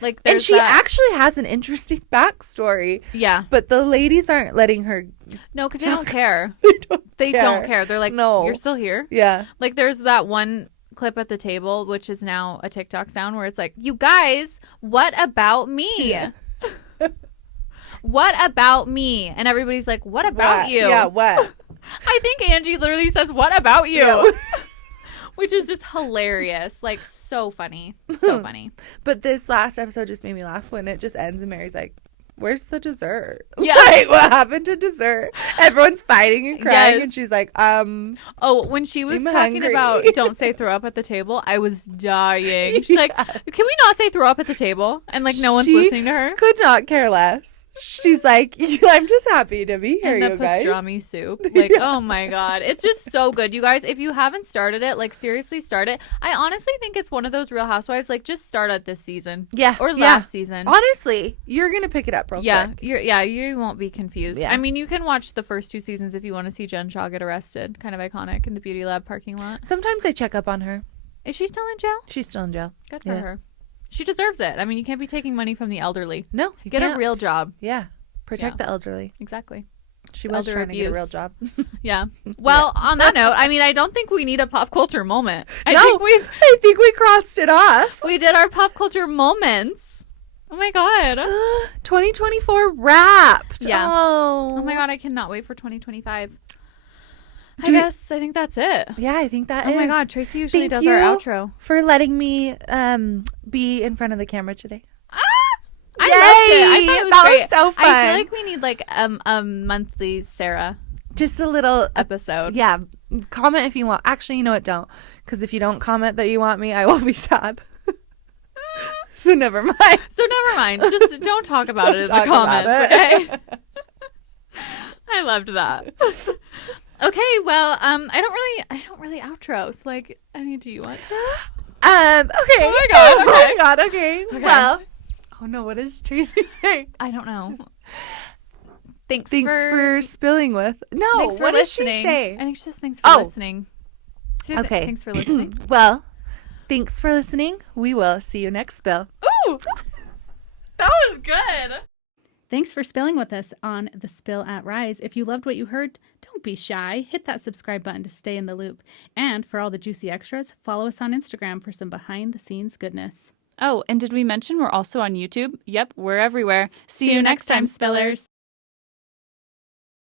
and And she actually has an interesting backstory. yeah. But the ladies aren't letting her. No, because they don't care. They Don't care. They're like, No. you're still here. Yeah. Like, there's that one clip at the table, which is now a TikTok sound, where it's like, you guys, what about me? Yeah. What about me? And everybody's like, what about What? you? Yeah, what? I think Angie literally says, what about you? Yeah. which is just hilarious. Like, so funny. So funny. But this last episode just made me laugh when it just ends and Mary's like, where's the dessert? Yeah. Like, what happened to dessert? Everyone's fighting and crying, Yes. and she's like, Oh, when she was I'm talking hungry. about don't say throw up at the table, I was dying. She's like, Yes. can we not say throw up at the table? And like, no one's She listening to her. could not care less. She's like, I'm just happy to be here, And the you guys. pastrami soup. Like, oh my God. It's just so good. You guys, if you haven't started it, like, seriously start it. I honestly think it's one of those Real Housewives, like, just start it this season. Yeah. Or yeah. last season. Honestly, you're going to pick it up real Yeah, quick. you won't be confused. Yeah. I mean, you can watch the first 2 seasons if you want to see Jen Shaw get arrested. Kind of iconic in the Beauty Lab parking lot. Sometimes I check up on her. Is she still in jail? She's still in jail. Good for Yeah. her. She deserves it. I mean, you can't be taking money from the elderly. No, you Get can't. a real job. Yeah. Protect Yeah. the elderly. Exactly. She was Elder trying to get a real abuse. job. Yeah. Well, on that note, I mean, I don't think we need a pop culture moment. I No, think we crossed it off. we did our pop culture moments. Oh my God. 2024 wrapped. Yeah. Oh. Oh my God, I cannot wait for 2025. I Do we- guess I think that's it. Yeah, I think that Oh is. my God, Tracy usually Thank does you our outro. for letting me be in front of the camera today. I loved it. I thought it was That great. was so fun. I feel like we need like a monthly Sarah Just a little episode. Yeah, comment if you want. Actually, you know what? Don't. Because if you don't comment that you want me, I will be sad. So never mind. So never mind. Just don't talk about it in the Don't talk about comments, it. okay? I loved that. Okay, well, I don't really outro. So like, I mean, do you want to? Okay. Oh my God, Oh okay. my God. Okay. Okay. Well. Oh no. What does Tracy say? I don't know. Thanks For spilling with. No. thanks for what listening. did she say? I think she says thanks for Oh. listening. Okay. Thanks for listening. Well, thanks for listening. We will see you next spill. Ooh, that was good. Thanks for spilling with us on The Spill at Rise. If you loved what you heard, don't be shy. Hit that subscribe button to stay in the loop. And for all the juicy extras, follow us on Instagram for some behind-the-scenes goodness. Oh, and did we mention we're also on YouTube? Yep, we're everywhere. See you next time, Spillers.